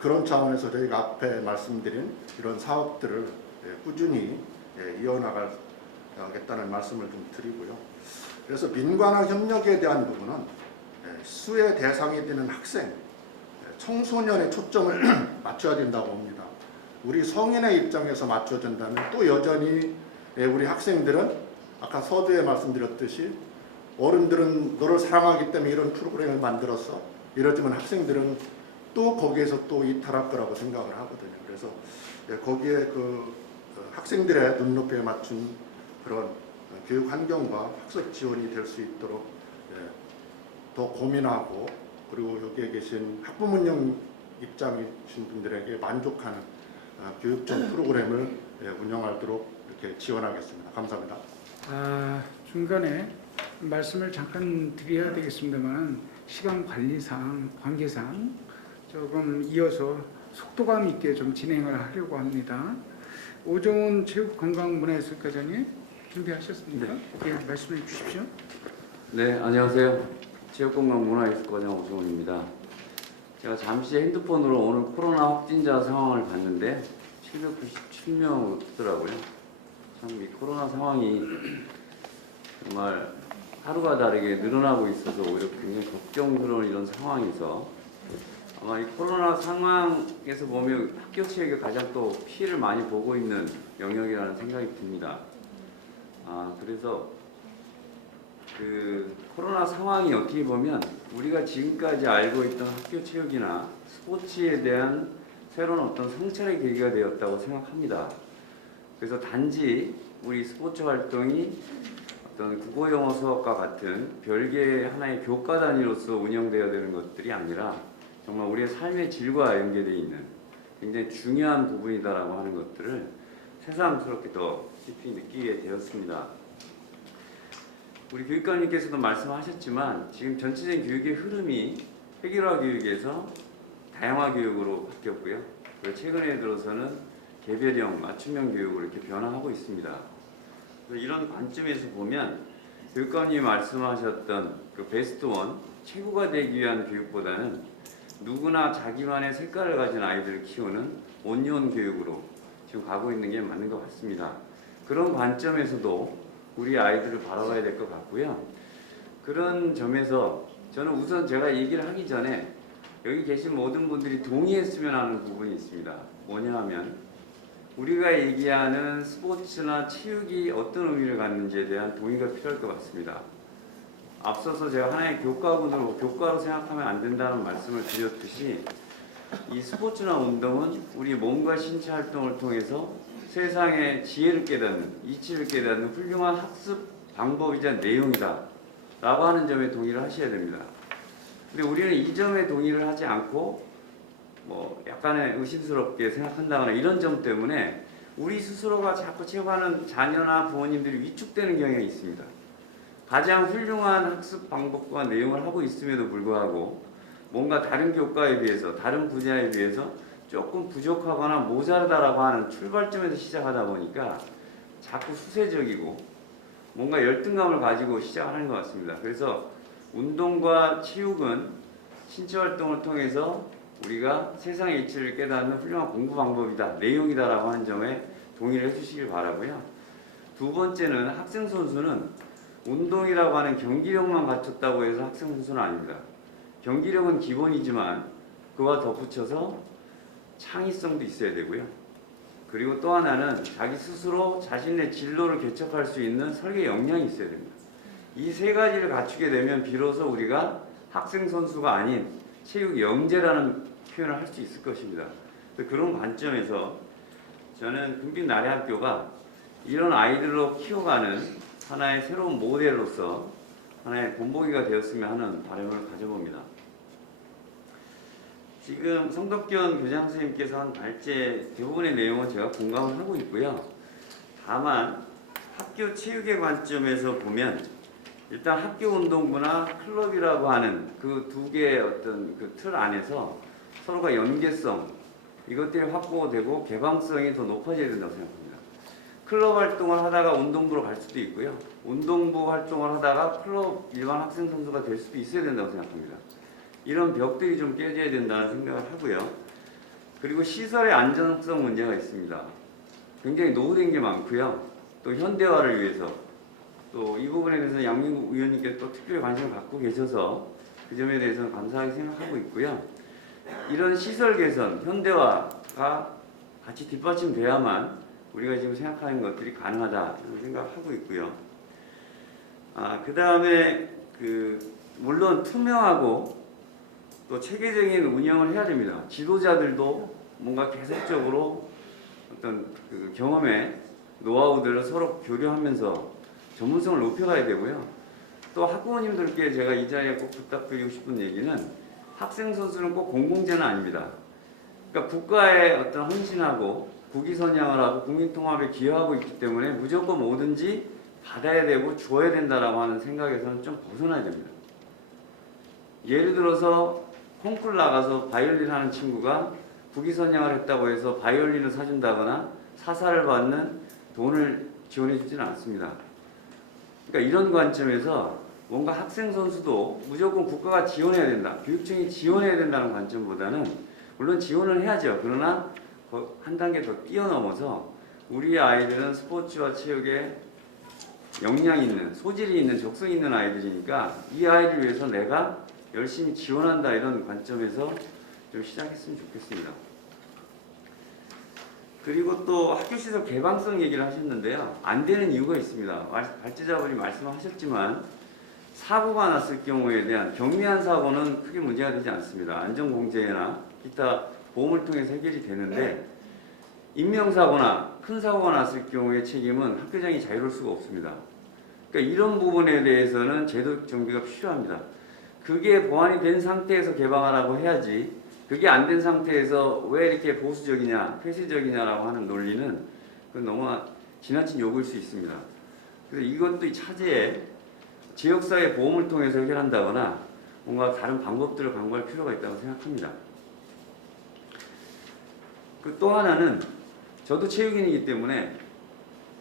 그런 차원에서 저희가 앞에 말씀드린 이런 사업들을 꾸준히 이어나가겠다는 말씀을 좀 드리고요. 그래서 민관학 협력에 대한 부분은 수의 대상이 되는 학생, 청소년의 초점을 맞춰야 된다고 봅니다. 우리 성인의 입장에서 맞춰준다면 또 여전히 우리 학생들은 아까 서두에 말씀드렸듯이 어른들은 너를 사랑하기 때문에 이런 프로그램을 만들었어. 이러지만 학생들은 또 거기에서 또 이탈할 거라고 생각을 하거든요. 그래서 거기에 그 학생들의 눈높이에 맞춘 그런 교육 환경과 학습 지원이 될 수 있도록 더 고민하고 그리고 여기에 계신 학부모님 입장이신 분들에게 만족하는 교육적 프로그램을 운영하도록 이렇게 지원하겠습니다. 감사합니다. 중간에 말씀을 잠깐 드려야 되겠습니다만 시간 관리상 관계상 조금 이어서 속도감 있게 좀 진행을 하려고 합니다. 오정훈 체육관광문화예술과장님 준비하셨습니까? 네, 말씀해 주십시오. 네, 안녕하세요. 체육관광문화예술과장 오정훈입니다. 제가 잠시 핸드폰으로 오늘 코로나 확진자 상황을 봤는데 797명이더라고요. 참 이 코로나 상황이 정말 하루가 다르게 늘어나고 있어서 오히려 굉장히 걱정스러운 이런 상황에서 아마 이 코로나 상황에서 보면 학교 체육이 가장 또 피해를 많이 보고 있는 영역이라는 생각이 듭니다. 그래서 그 코로나 상황이 어떻게 보면 우리가 지금까지 알고 있던 학교 체육이나 스포츠에 대한 새로운 어떤 성찰의 계기가 되었다고 생각합니다. 그래서 단지 우리 스포츠 활동이 어떤 국어 영어 수업과 같은 별개의 하나의 교과 단위로서 운영되어야 되는 것들이 아니라 정말 우리의 삶의 질과 연계되어 있는 굉장히 중요한 부분이다라고 하는 것들을 새삼스럽게 더 깊이 느끼게 되었습니다. 우리 교육감님께서도 말씀하셨지만 지금 전체적인 교육의 흐름이 획일화 교육에서 다양화 교육으로 바뀌었고요. 그리고 최근에 들어서는 개별형, 맞춤형 교육으로 이렇게 변화하고 있습니다. 그래서 이런 관점에서 보면 교육감님이 말씀하셨던 그 베스트 원, 최고가 되기 위한 교육보다는 누구나 자기만의 색깔을 가진 아이들을 키우는 온유한 교육으로 지금 가고 있는 게 맞는 것 같습니다. 그런 관점에서도 우리 아이들을 바라봐야 될 것 같고요. 그런 점에서 저는 우선 제가 얘기를 하기 전에 여기 계신 모든 분들이 동의했으면 하는 부분이 있습니다. 뭐냐 하면 우리가 얘기하는 스포츠나 체육이 어떤 의미를 갖는지에 대한 동의가 필요할 것 같습니다. 앞서서 제가 하나의 교과군으로 교과로 생각하면 안 된다는 말씀을 드렸듯이 이 스포츠나 운동은 우리 몸과 신체 활동을 통해서 세상의 지혜를 깨닫는, 이치를 깨닫는 훌륭한 학습 방법이자 내용이다 라고 하는 점에 동의를 하셔야 됩니다. 근데 우리는 이 점에 동의를 하지 않고 뭐 약간의 의심스럽게 생각한다거나 이런 점 때문에 우리 스스로가 자꾸 체육하는 자녀나 부모님들이 위축되는 경향이 있습니다. 가장 훌륭한 학습 방법과 내용을 하고 있음에도 불구하고 뭔가 다른 교과에 비해서 다른 분야에 비해서 조금 부족하거나 모자라다라고 하는 출발점에서 시작하다 보니까 자꾸 수세적이고 뭔가 열등감을 가지고 시작하는 것 같습니다. 그래서 운동과 체육은 신체 활동을 통해서 우리가 세상의 이치를 깨닫는 훌륭한 공부 방법이다, 내용이다라고 하는 점에 동의를 해주시길 바라고요. 두 번째는 학생 선수는 운동이라고 하는 경기력만 갖췄다고 해서 학생 선수는 아닙니다. 경기력은 기본이지만 그와 덧붙여서 창의성도 있어야 되고요. 그리고 또 하나는 자기 스스로 자신의 진로를 개척할 수 있는 설계 역량이 있어야 됩니다. 이 세 가지를 갖추게 되면 비로소 우리가 학생 선수가 아닌 체육 영재라는 표현을 할 수 있을 것입니다. 그런 관점에서 저는 금빛 나래학교가 이런 아이들로 키워가는 하나의 새로운 모델로서 하나의 본보기가 되었으면 하는 바람을 가져봅니다. 지금 성덕견 교장 선생님께서 한 발제 대부분의 내용은 제가 공감을 하고 있고요. 다만 학교 체육의 관점에서 보면 일단 학교 운동부나 클럽이라고 하는 그 두 개의 어떤 그 틀 안에서 서로가 연계성 이것들이 확보되고 개방성이 더 높아져야 된다고 생각합니다. 클럽 활동을 하다가 운동부로 갈 수도 있고요. 운동부 활동을 하다가 클럽 일반 학생 선수가 될 수도 있어야 된다고 생각합니다. 이런 벽들이 좀 깨져야 된다는 생각을 하고요. 그리고 시설의 안정성 문제가 있습니다. 굉장히 노후된 게 많고요. 또 현대화를 위해서 또 이 부분에 대해서 양민국 의원님께 또 특별히 관심을 갖고 계셔서 그 점에 대해서는 감사하게 생각하고 있고요. 이런 시설 개선, 현대화가 같이 뒷받침돼야만 우리가 지금 생각하는 것들이 가능하다 이런 생각하고 있고요. 그 다음에 물론 투명하고 또 체계적인 운영을 해야 됩니다. 지도자들도 뭔가 계속적으로 어떤 경험의 노하우들을 서로 교류하면서 전문성을 높여가야 되고요. 또 학부모님들께 제가 이 자리에 꼭 부탁드리고 싶은 얘기는 학생 선수는 꼭 공공재는 아닙니다. 그러니까 국가에 어떤 헌신하고 국위선양을 하고 국민통합에 기여하고 있기 때문에 무조건 뭐든지 받아야 되고 주어야 된다라고 하는 생각에서는 좀 벗어나야 됩니다. 예를 들어서 콩쿨 나가서 바이올린 하는 친구가 국위선양을 했다고 해서 바이올린을 사준다거나 사사를 받는 돈을 지원해 주지는 않습니다. 그러니까 이런 관점에서 뭔가 학생 선수도 무조건 국가가 지원해야 된다, 교육청이 지원해야 된다는 관점보다는 물론 지원을 해야죠. 그러나 한 단계 더 뛰어넘어서 우리 아이들은 스포츠와 체육에 역량이 있는, 소질이 있는, 적성이 있는 아이들이니까 이 아이를 위해서 내가 열심히 지원한다 이런 관점에서 좀 시작했으면 좋겠습니다. 그리고 또 학교시설 개방성 얘기를 하셨는데요. 안 되는 이유가 있습니다. 발제자분이 말씀하셨지만 사고가 났을 경우에 대한 경미한 사고는 크게 문제가 되지 않습니다. 안전공제나 기타 보험을 통해서 해결이 되는데 인명사고나 큰 사고가 났을 경우의 책임은 학교장이 자유로울 수가 없습니다. 그러니까 이런 부분에 대해서는 제도적 정비가 필요합니다. 그게 보완이 된 상태에서 개방하라고 해야지 그게 안 된 상태에서 왜 이렇게 보수적이냐, 폐쇄적이냐라고 하는 논리는 그건 너무 지나친 요구일 수 있습니다. 그래서 이것도 차제에 지역사회 보험을 통해서 해결한다거나 뭔가 다른 방법들을 강구할 필요가 있다고 생각합니다. 또 하나는 저도 체육인이기 때문에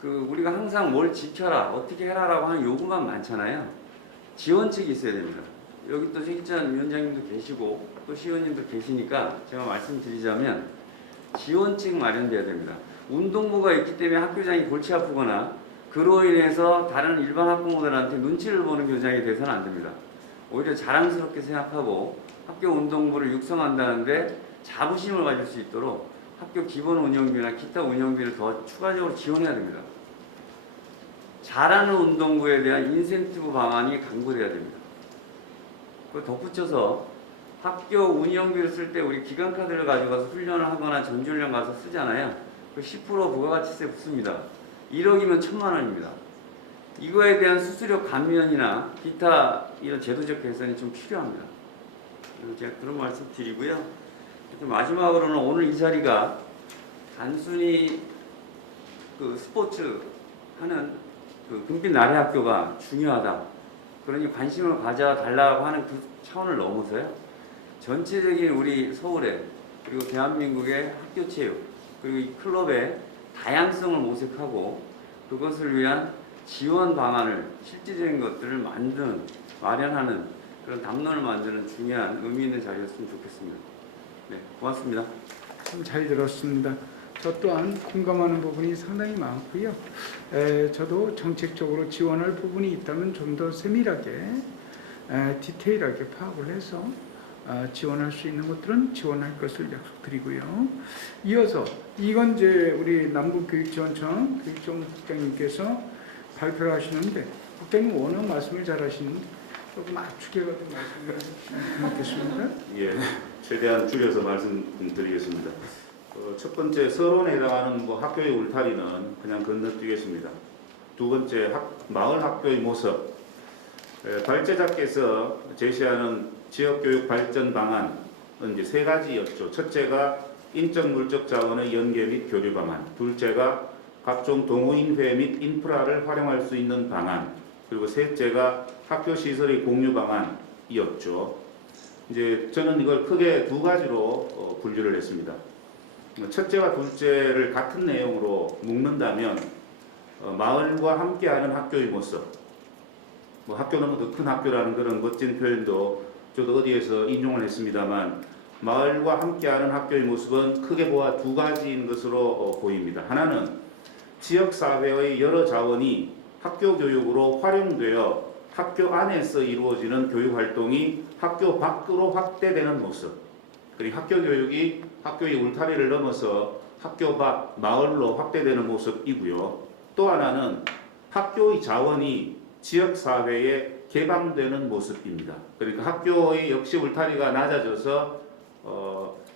우리가 항상 뭘 지켜라, 어떻게 해라라고 하는 요구만 많잖아요. 지원책이 있어야 됩니다. 여기 또 최기찬 위원장님도 계시고 또 시의원님도 계시니까 제가 말씀드리자면 지원책 마련돼야 됩니다. 운동부가 있기 때문에 학교장이 골치 아프거나 그로 인해서 다른 일반 학부모들한테 눈치를 보는 교장이 돼서는 안 됩니다. 오히려 자랑스럽게 생각하고 학교 운동부를 육성한다는데 자부심을 가질 수 있도록 학교 기본 운영비나 기타 운영비를 더 추가적으로 지원해야 됩니다. 잘하는 운동부에 대한 인센티브 방안이 강구돼야 됩니다. 덧붙여서 학교 운영비를 쓸 때 우리 기간카드를 가져가서 훈련을 하거나 전지훈련 가서 쓰잖아요. 그 10% 부가가치세 붙습니다. 1억이면 1,000만 원입니다. 이거에 대한 수수료 감면이나 기타 이런 제도적 개선이 좀 필요합니다. 제가 그런 말씀 드리고요. 마지막으로는 오늘 이 자리가 단순히 스포츠 하는 금빛 나래 학교가 중요하다. 그러니 관심을 가져달라고 하는 그 차원을 넘어서요. 전체적인 우리 서울의 그리고 대한민국의 학교 체육 그리고 이 클럽의 다양성을 모색하고 그것을 위한 지원 방안을 실질적인 것들을 마련하는 그런 담론을 만드는 중요한 의미 있는 자리였으면 좋겠습니다. 네, 고맙습니다. 참 잘 들었습니다. 저 또한 공감하는 부분이 상당히 많고요. 저도 정책적으로 지원할 부분이 있다면 좀 더 세밀하게 디테일하게 파악을 해서 지원할 수 있는 것들은 지원할 것을 약속드리고요. 이어서 이건 이제 우리 남북교육지원청 교육정국장님께서 발표를 하시는데 국장님 워낙 말씀을 잘하시는데 조금 압축해 같은 말씀을 드리겠습니다. 예, 최대한 줄여서 말씀드리겠습니다. 첫 번째 서론에 해당하는 학교의 울타리는 그냥 건너뛰겠습니다. 두 번째 마을 학교의 모습. 발제자께서 제시하는 지역교육 발전 방안은 이제 세 가지였죠. 첫째가 인적 물적 자원의 연계 및 교류 방안. 둘째가 각종 동호인회 및 인프라를 활용할 수 있는 방안. 그리고 셋째가 학교 시설의 공유 방안이었죠. 이제 저는 이걸 크게 두 가지로 분류를 했습니다. 첫째와 둘째를 같은 내용으로 묶는다면 마을과 함께하는 학교의 모습. 뭐 학교는 더 큰 학교라는 그런 멋진 표현도 저도 어디에서 인용을 했습니다만 마을과 함께하는 학교의 모습은 크게 보아 두 가지인 것으로 보입니다. 하나는 지역사회의 여러 자원이 학교 교육으로 활용되어 학교 안에서 이루어지는 교육활동이 학교 밖으로 확대되는 모습. 그리고 학교 교육이 학교의 울타리를 넘어서 학교 밖 마을로 확대되는 모습이고요. 또 하나는 학교의 자원이 지역사회에 개방되는 모습입니다. 그러니까 학교의 역시 울타리가 낮아져서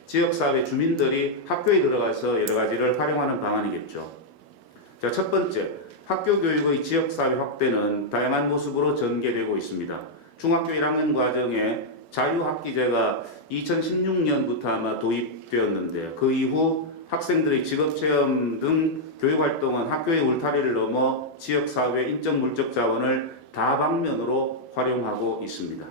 지역사회 주민들이 학교에 들어가서 여러 가지를 활용하는 방안이겠죠. 자, 첫 번째, 학교 교육의 지역사회 확대는 다양한 모습으로 전개되고 있습니다. 중학교 1학년 과정에 자유학기제가 2016년부터 아마 도입되었는데 그 이후 학생들의 직업체험 등 교육활동은 학교의 울타리를 넘어 지역사회 인적 물적 자원을 다방면으로 활용하고 있습니다.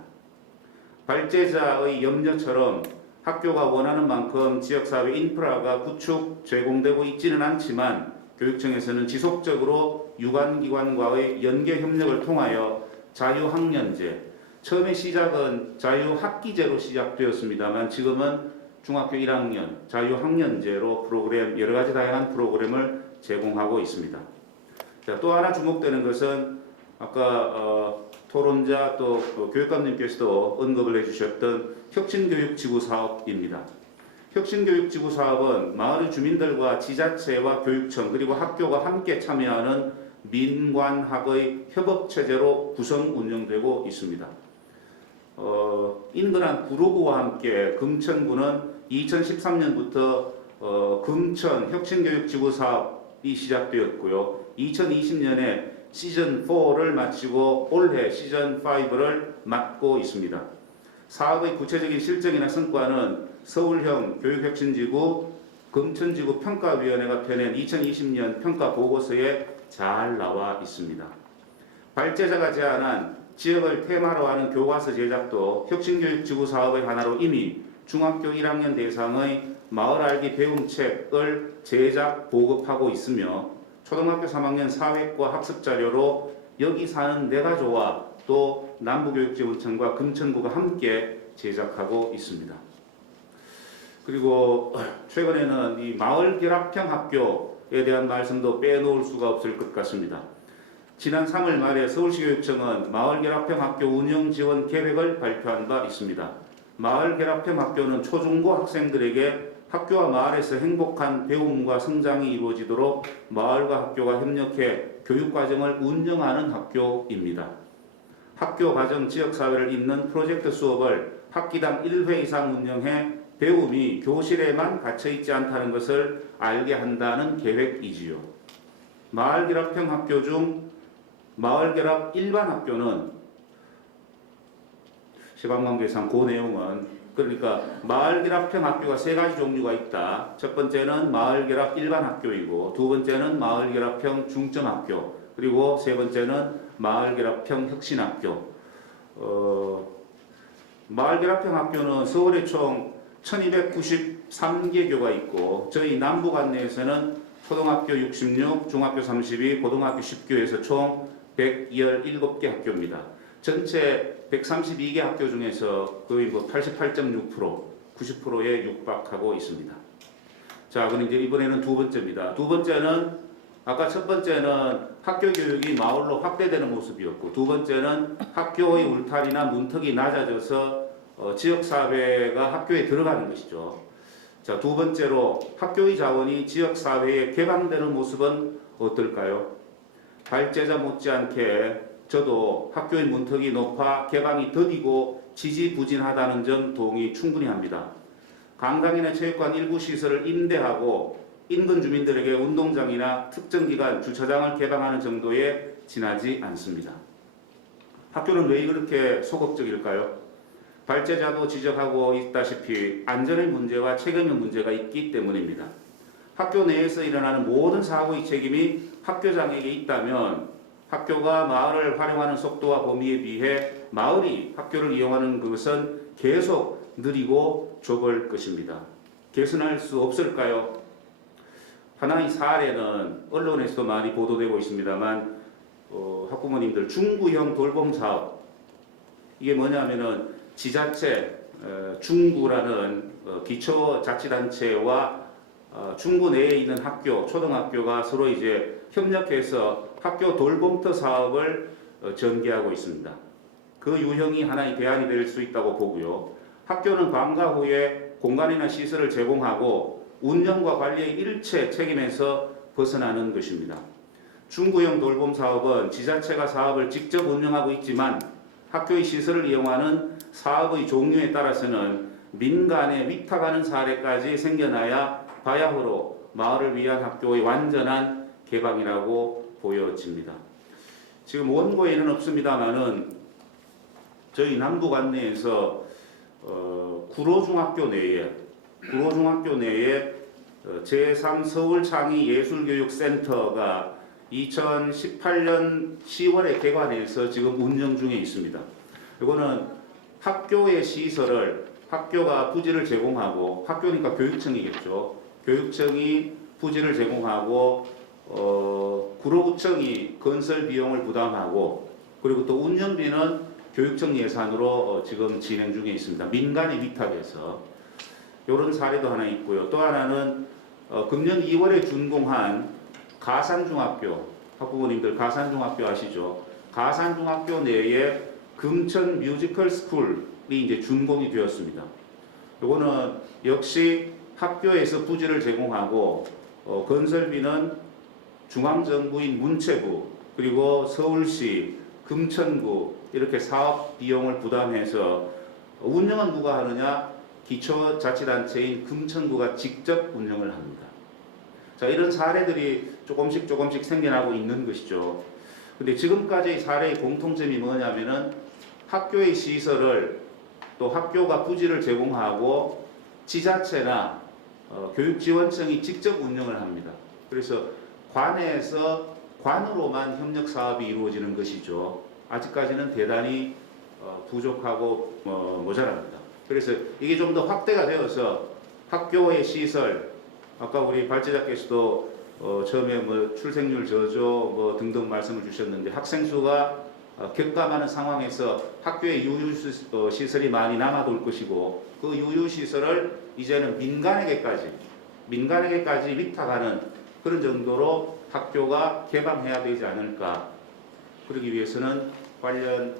발제자의 염려처럼 학교가 원하는 만큼 지역사회 인프라가 구축, 제공되고 있지는 않지만 교육청에서는 지속적으로 유관기관과의 연계 협력을 통하여 자유학년제, 처음에 시작은 자유학기제로 시작되었습니다만 지금은 중학교 1학년 자유학년제로 프로그램, 여러 가지 다양한 프로그램을 제공하고 있습니다. 자, 또 하나 주목되는 것은 아까 토론자 또 교육감님께서도 언급을 해주셨던 혁신교육지구 사업입니다. 혁신교육지구 사업은 마을 주민들과 지자체와 교육청 그리고 학교가 함께 참여하는 민관학의 협업체제로 구성 운영되고 있습니다. 인근한 구로구와 함께 금천구는 2013년부터 금천 혁신교육지구 사업이 시작되었고요. 2020년에 시즌 4를 마치고 올해 시즌 5를 맡고 있습니다. 사업의 구체적인 실적이나 성과는 서울형 교육혁신지구 금천지구 평가위원회가 펴낸 2020년 평가 보고서에 잘 나와 있습니다. 발제자가 제안한 지역을 테마로 하는 교과서 제작도 혁신교육지구 사업의 하나로 이미 중학교 1학년 대상의 마을 알기 배움책을 제작 보급하고 있으며 초등학교 3학년 사회과 학습 자료로 여기 사는 내가 좋아 또 남부교육지원청과 금천구가 함께 제작하고 있습니다. 그리고 최근에는 이 마을 결합형 학교에 대한 말씀도 빼놓을 수가 없을 것 같습니다. 지난 3월 말에 서울시 교육청은 마을 결합형 학교 운영 지원 계획을 발표한 바 있습니다. 마을 결합형 학교는 초중고 학생들에게 학교와 마을에서 행복한 배움과 성장이 이루어지도록 마을과 학교가 협력해 교육과정을 운영하는 학교입니다. 학교, 가정, 지역사회를 잇는 프로젝트 수업을 학기당 1회 이상 운영해 배움이 교실에만 갇혀있지 않다는 것을 알게 한다는 계획이지요. 마을결합형 학교 중 마을결합 일반 학교는 시간관계상 그 내용은 그러니까 마을결합형 학교가 세 가지 종류가 있다. 첫 번째는 마을결합 일반 학교이고 두 번째는 마을결합형 중점학교 그리고 세 번째는 마을결합형 혁신학교. 마을결합형 학교는 서울에 총 1293개 교가 있고 저희 남부 관내에서는 초등학교 66, 중학교 32, 고등학교 10교에서 총 117개 학교입니다. 전체 132개 학교 중에서 거의 88.6%, 90%에 육박하고 있습니다. 자, 그럼 이제 이번에는 두 번째입니다. 두 번째는 아까 첫 번째는 학교 교육이 마을로 확대되는 모습이었고 두 번째는 학교의 울타리나 문턱이 낮아져서 지역사회가 학교에 들어가는 것이죠. 자, 두 번째로 학교의 자원이 지역사회에 개방되는 모습은 어떨까요? 발제자 못지않게 저도 학교의 문턱이 높아 개방이 더디고 지지부진하다는 점 동의 충분히 합니다. 강당이나 체육관 일부 시설을 임대하고 인근 주민들에게 운동장이나 특정 기간 주차장을 개방하는 정도에 지나지 않습니다. 학교는 왜 그렇게 소극적일까요? 발제자도 지적하고 있다시피 안전의 문제와 책임의 문제가 있기 때문입니다. 학교 내에서 일어나는 모든 사고의 책임이 학교장에게 있다면 학교가 마을을 활용하는 속도와 범위에 비해 마을이 학교를 이용하는 것은 계속 느리고 좁을 것입니다. 개선할 수 없을까요? 하나의 사례는 언론에서도 많이 보도되고 있습니다만 학부모님들 중구형 돌봄 사업, 이게 뭐냐면은 지자체 중구라는 기초자치단체와 중구 내에 있는 학교, 초등학교가 서로 이제 협력해서 학교 돌봄터 사업을 전개하고 있습니다. 그 유형이 하나의 대안이 될 수 있다고 보고요. 학교는 방과 후에 공간이나 시설을 제공하고 운영과 관리의 일체 책임에서 벗어나는 것입니다. 중구형 돌봄 사업은 지자체가 사업을 직접 운영하고 있지만 학교의 시설을 이용하는 사업의 종류에 따라서는 민간에 위탁하는 사례까지 생겨나야 바야흐로 마을을 위한 학교의 완전한 개방이라고 보여집니다. 지금 원고에는 없습니다만은 저희 남부 관내에서 구로중학교 내에 제3 서울창의예술교육센터가 2018년 10월에 개관해서 지금 운영 중에 있습니다. 이거는 학교의 시설을 학교가 부지를 제공하고, 학교니까 교육청이겠죠. 교육청이 부지를 제공하고 구로구청이 건설 비용을 부담하고, 그리고 또 운영비는 교육청 예산으로 지금 진행 중에 있습니다. 민간이 위탁해서. 이런 사례도 하나 있고요. 또 하나는 금년 2월에 준공한 가산중학교, 학부모님들 가산중학교 아시죠? 가산중학교 내에 금천 뮤지컬 스쿨이 이제 준공이 되었습니다. 이거는 역시 학교에서 부지를 제공하고 건설비는 중앙정부인 문체부, 그리고 서울시, 금천구 이렇게 사업 비용을 부담해서 운영은 누가 하느냐? 기초자치단체인 금천구가 직접 운영을 합니다. 자, 이런 사례들이 조금씩 생겨나고 있는 것이죠. 근데 지금까지의 사례의 공통점이 뭐냐면은 학교의 시설을 또 학교가 부지를 제공하고 지자체나 교육지원청이 직접 운영을 합니다. 그래서 관에서 관으로만 협력 사업이 이루어지는 것이죠. 아직까지는 대단히 부족하고 모자랍니다. 그래서 이게 좀 더 확대가 되어서 학교의 시설, 아까 우리 발제자께서도 처음에 출생률 저조 등등 말씀을 주셨는데, 학생 수가 격감하는 상황에서 학교의 유휴 시설이 많이 남아돌 것이고, 그 유휴 시설을 이제는 민간에게까지 위탁하는 그런 정도로 학교가 개방해야 되지 않을까. 그러기 위해서는 관련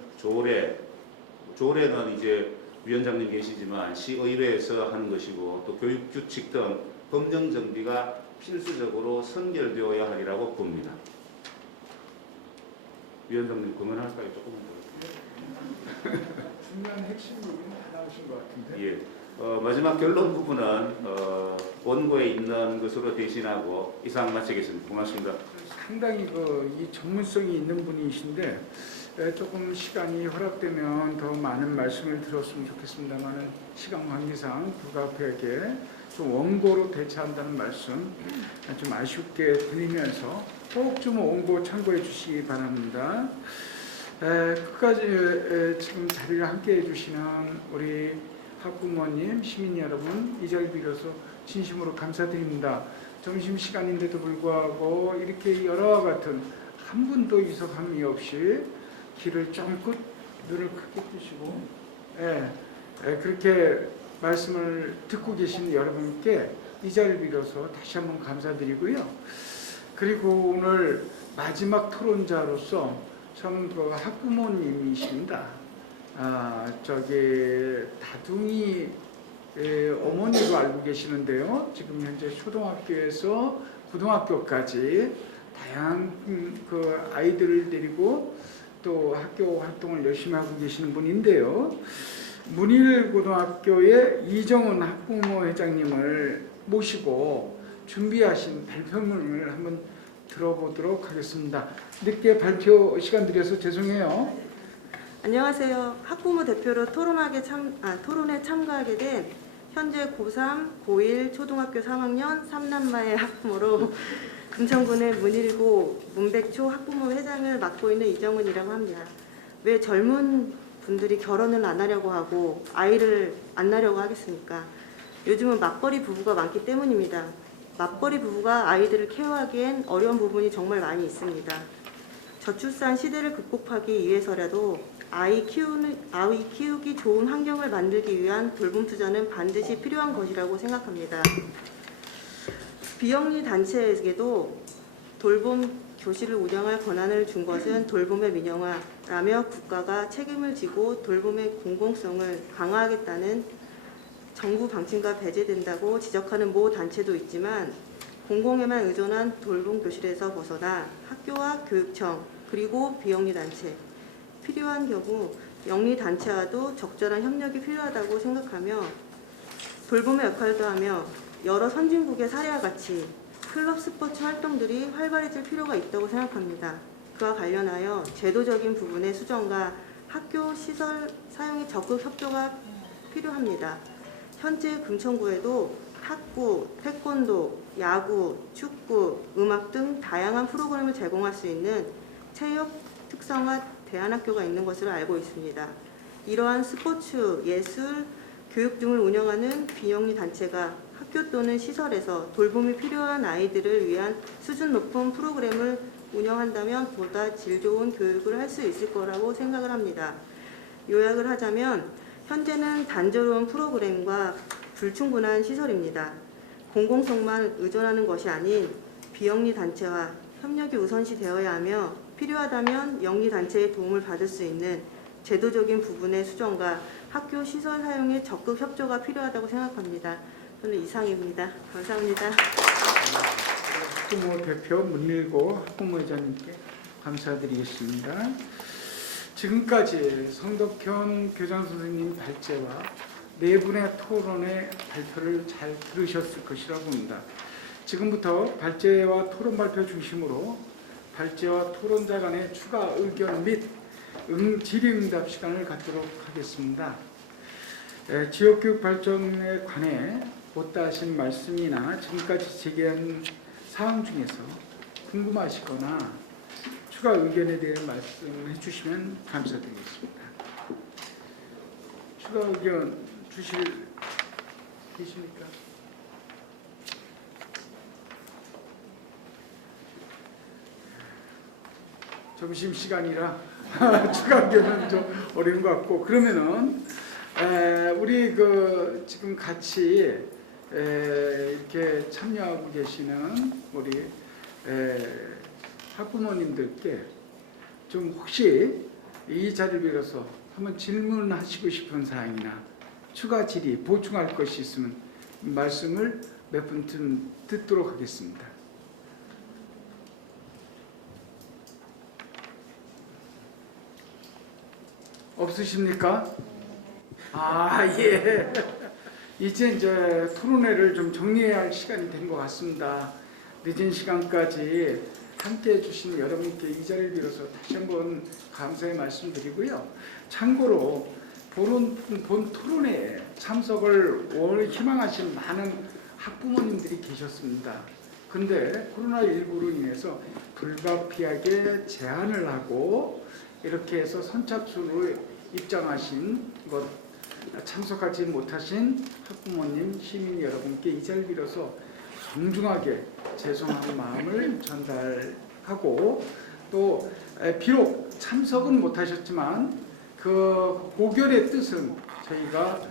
조례는 이제 위원장님 계시지만 시의회에서 하는 것이고, 또 교육규칙 등 법령 정비가 필수적으로 선결되어야 하리라고 봅니다. 위원장님 그만할까요? 조금만 더. 중요한 핵심 부분이 다 나오신 것 같은데. 예. 마지막 결론 부분은 원고에 있는 것으로 대신하고 이상 마치겠습니다. 고맙습니다. 상당히 이 전문성이 있는 분이신데 조금 시간이 허락되면 더 많은 말씀을 들었으면 좋겠습니다만 시간 관계상 불가피하게 좀 원고로 대처한다는 말씀 좀 아쉽게 드리면서 꼭 좀 원고 참고해 주시기 바랍니다. 끝까지 지금 자리를 함께 해주시는 우리 학부모님, 시민 여러분, 이 자리 빌어서 진심으로 감사드립니다. 점심시간인데도 불구하고 이렇게 여러와 같은 한 분도 이석함이 없이 귀를 쫑긋 눈을 크게 뜨시고 그렇게 말씀을 듣고 계신 여러분께 이 자리를 빌어서 다시 한번 감사드리고요. 그리고 오늘 마지막 토론자로서 참 학부모님이십니다. 다둥이 어머니로 알고 계시는데요. 지금 현재 초등학교에서 고등학교까지 다양한 아이들을 데리고 또 학교 활동을 열심히 하고 계시는 분인데요. 문일고등학교의 이정은 학부모 회장님을 모시고 준비하신 발표문을 한번 들어보도록 하겠습니다. 늦게 발표 시간 드려서 죄송해요. 안녕하세요. 학부모 대표로 토론에 참가하게 된 현재 고3, 고1, 초등학교 3학년 3남매의 학부모로 금천군의 문일고 문백초 학부모 회장을 맡고 있는 이정은이라고 합니다. 왜 젊은 분들이 결혼을 안 하려고 하고 아이를 안 낳으려고 하겠습니까? 요즘은 맞벌이 부부가 많기 때문입니다. 맞벌이 부부가 아이들을 케어하기엔 어려운 부분이 정말 많이 있습니다. 저출산 시대를 극복하기 위해서라도 아이 키우기 좋은 환경을 만들기 위한 돌봄 투자는 반드시 필요한 것이라고 생각합니다. 비영리 단체에게도 돌봄 교실을 운영할 권한을 준 것은 돌봄의 민영화라며 국가가 책임을 지고 돌봄의 공공성을 강화하겠다는 정부 방침과 배제된다고 지적하는 모 단체도 있지만 공공에만 의존한 돌봄 교실에서 벗어나 학교와 교육청 그리고 비영리 단체, 필요한 경우 영리 단체와도 적절한 협력이 필요하다고 생각하며 돌봄의 역할도 하며 여러 선진국의 사례와 같이 클럽 스포츠 활동들이 활발해질 필요가 있다고 생각합니다. 그와 관련하여 제도적인 부분의 수정과 학교 시설 사용의 적극 협조가 필요합니다. 현재 금천구에도 탁구, 태권도, 야구, 축구, 음악 등 다양한 프로그램을 제공할 수 있는 체육 특성화 대안학교가 있는 것으로 알고 있습니다. 이러한 스포츠, 예술, 교육 등을 운영하는 비영리 단체가 학교 또는 시설에서 돌봄이 필요한 아이들을 위한 수준 높은 프로그램을 운영한다면 보다 질 좋은 교육을 할 수 있을 거라고 생각을 합니다. 요약을 하자면 현재는 단조로운 프로그램과 불충분한 시설입니다. 공공성만 의존하는 것이 아닌 비영리 단체와 협력이 우선시 되어야 하며 필요하다면 영리 단체의 도움을 받을 수 있는 제도적인 부분의 수정과 학교 시설 사용의 적극 협조가 필요하다고 생각합니다. 저는 이상입니다. 감사합니다. 학부모 대표 문일고 학부모회장님께 감사드리겠습니다. 지금까지 성덕현 교장선생님 발제와 네 분의 토론의 발표를 잘 들으셨을 것이라고 봅니다. 지금부터 발제와 토론 발표 중심으로 발제와 토론자 간의 추가 의견 및 질의응답 시간을 갖도록 하겠습니다. 지역교육 발전에 관해 못다 하신 말씀이나 지금까지 제기한 사항 중에서 궁금하시거나 추가 의견에 대해 말씀해 주시면 감사드리겠습니다. 추가 의견 주실 계십니까? 점심시간이라 추가 의견은 좀 어려운 것 같고, 그러면은 우리 지금 같이 이렇게 참여하고 계시는 우리 학부모님들께 좀 혹시 이 자리를 빌어서 한번 질문하시고 싶은 사항이나 추가 질의, 보충할 것이 있으면 말씀을 몇 분 듣도록 하겠습니다. 없으십니까? 예. 이제 토론회를 좀 정리해야 할 시간이 된 것 같습니다. 늦은 시간까지 함께 해주신 여러분께 이 자리를 빌어서 다시 한번 감사의 말씀드리고요. 참고로 본 토론회에 참석을 희망하신 많은 학부모님들이 계셨습니다. 근데 코로나19로 인해서 불가피하게 제한을 하고 이렇게 해서 선착순으로 입장하신 것, 참석하지 못하신 학부모님, 시민 여러분께 이 자리를 빌어서 정중하게 죄송한 마음을 전달하고, 또 비록 참석은 못하셨지만 그 고결의 뜻은 저희가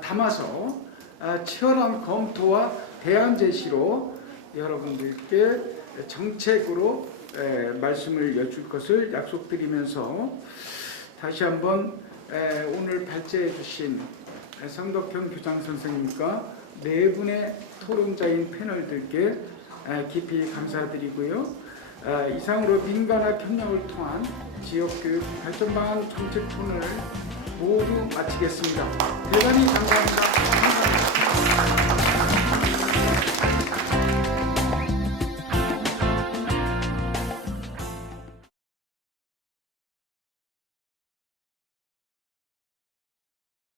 담아서 치열한 검토와 대안 제시로 여러분들께 정책으로 말씀을 여쭐 것을 약속드리면서 다시 한번 오늘 발제해 주신 성덕현 교장선생님과 네 분의 토론자인 패널들께 깊이 감사드리고요. 이상으로 민간학 협력을 통한 지역교육 발전 방안 정책 토론을 모두 마치겠습니다. 대단히 감사합니다.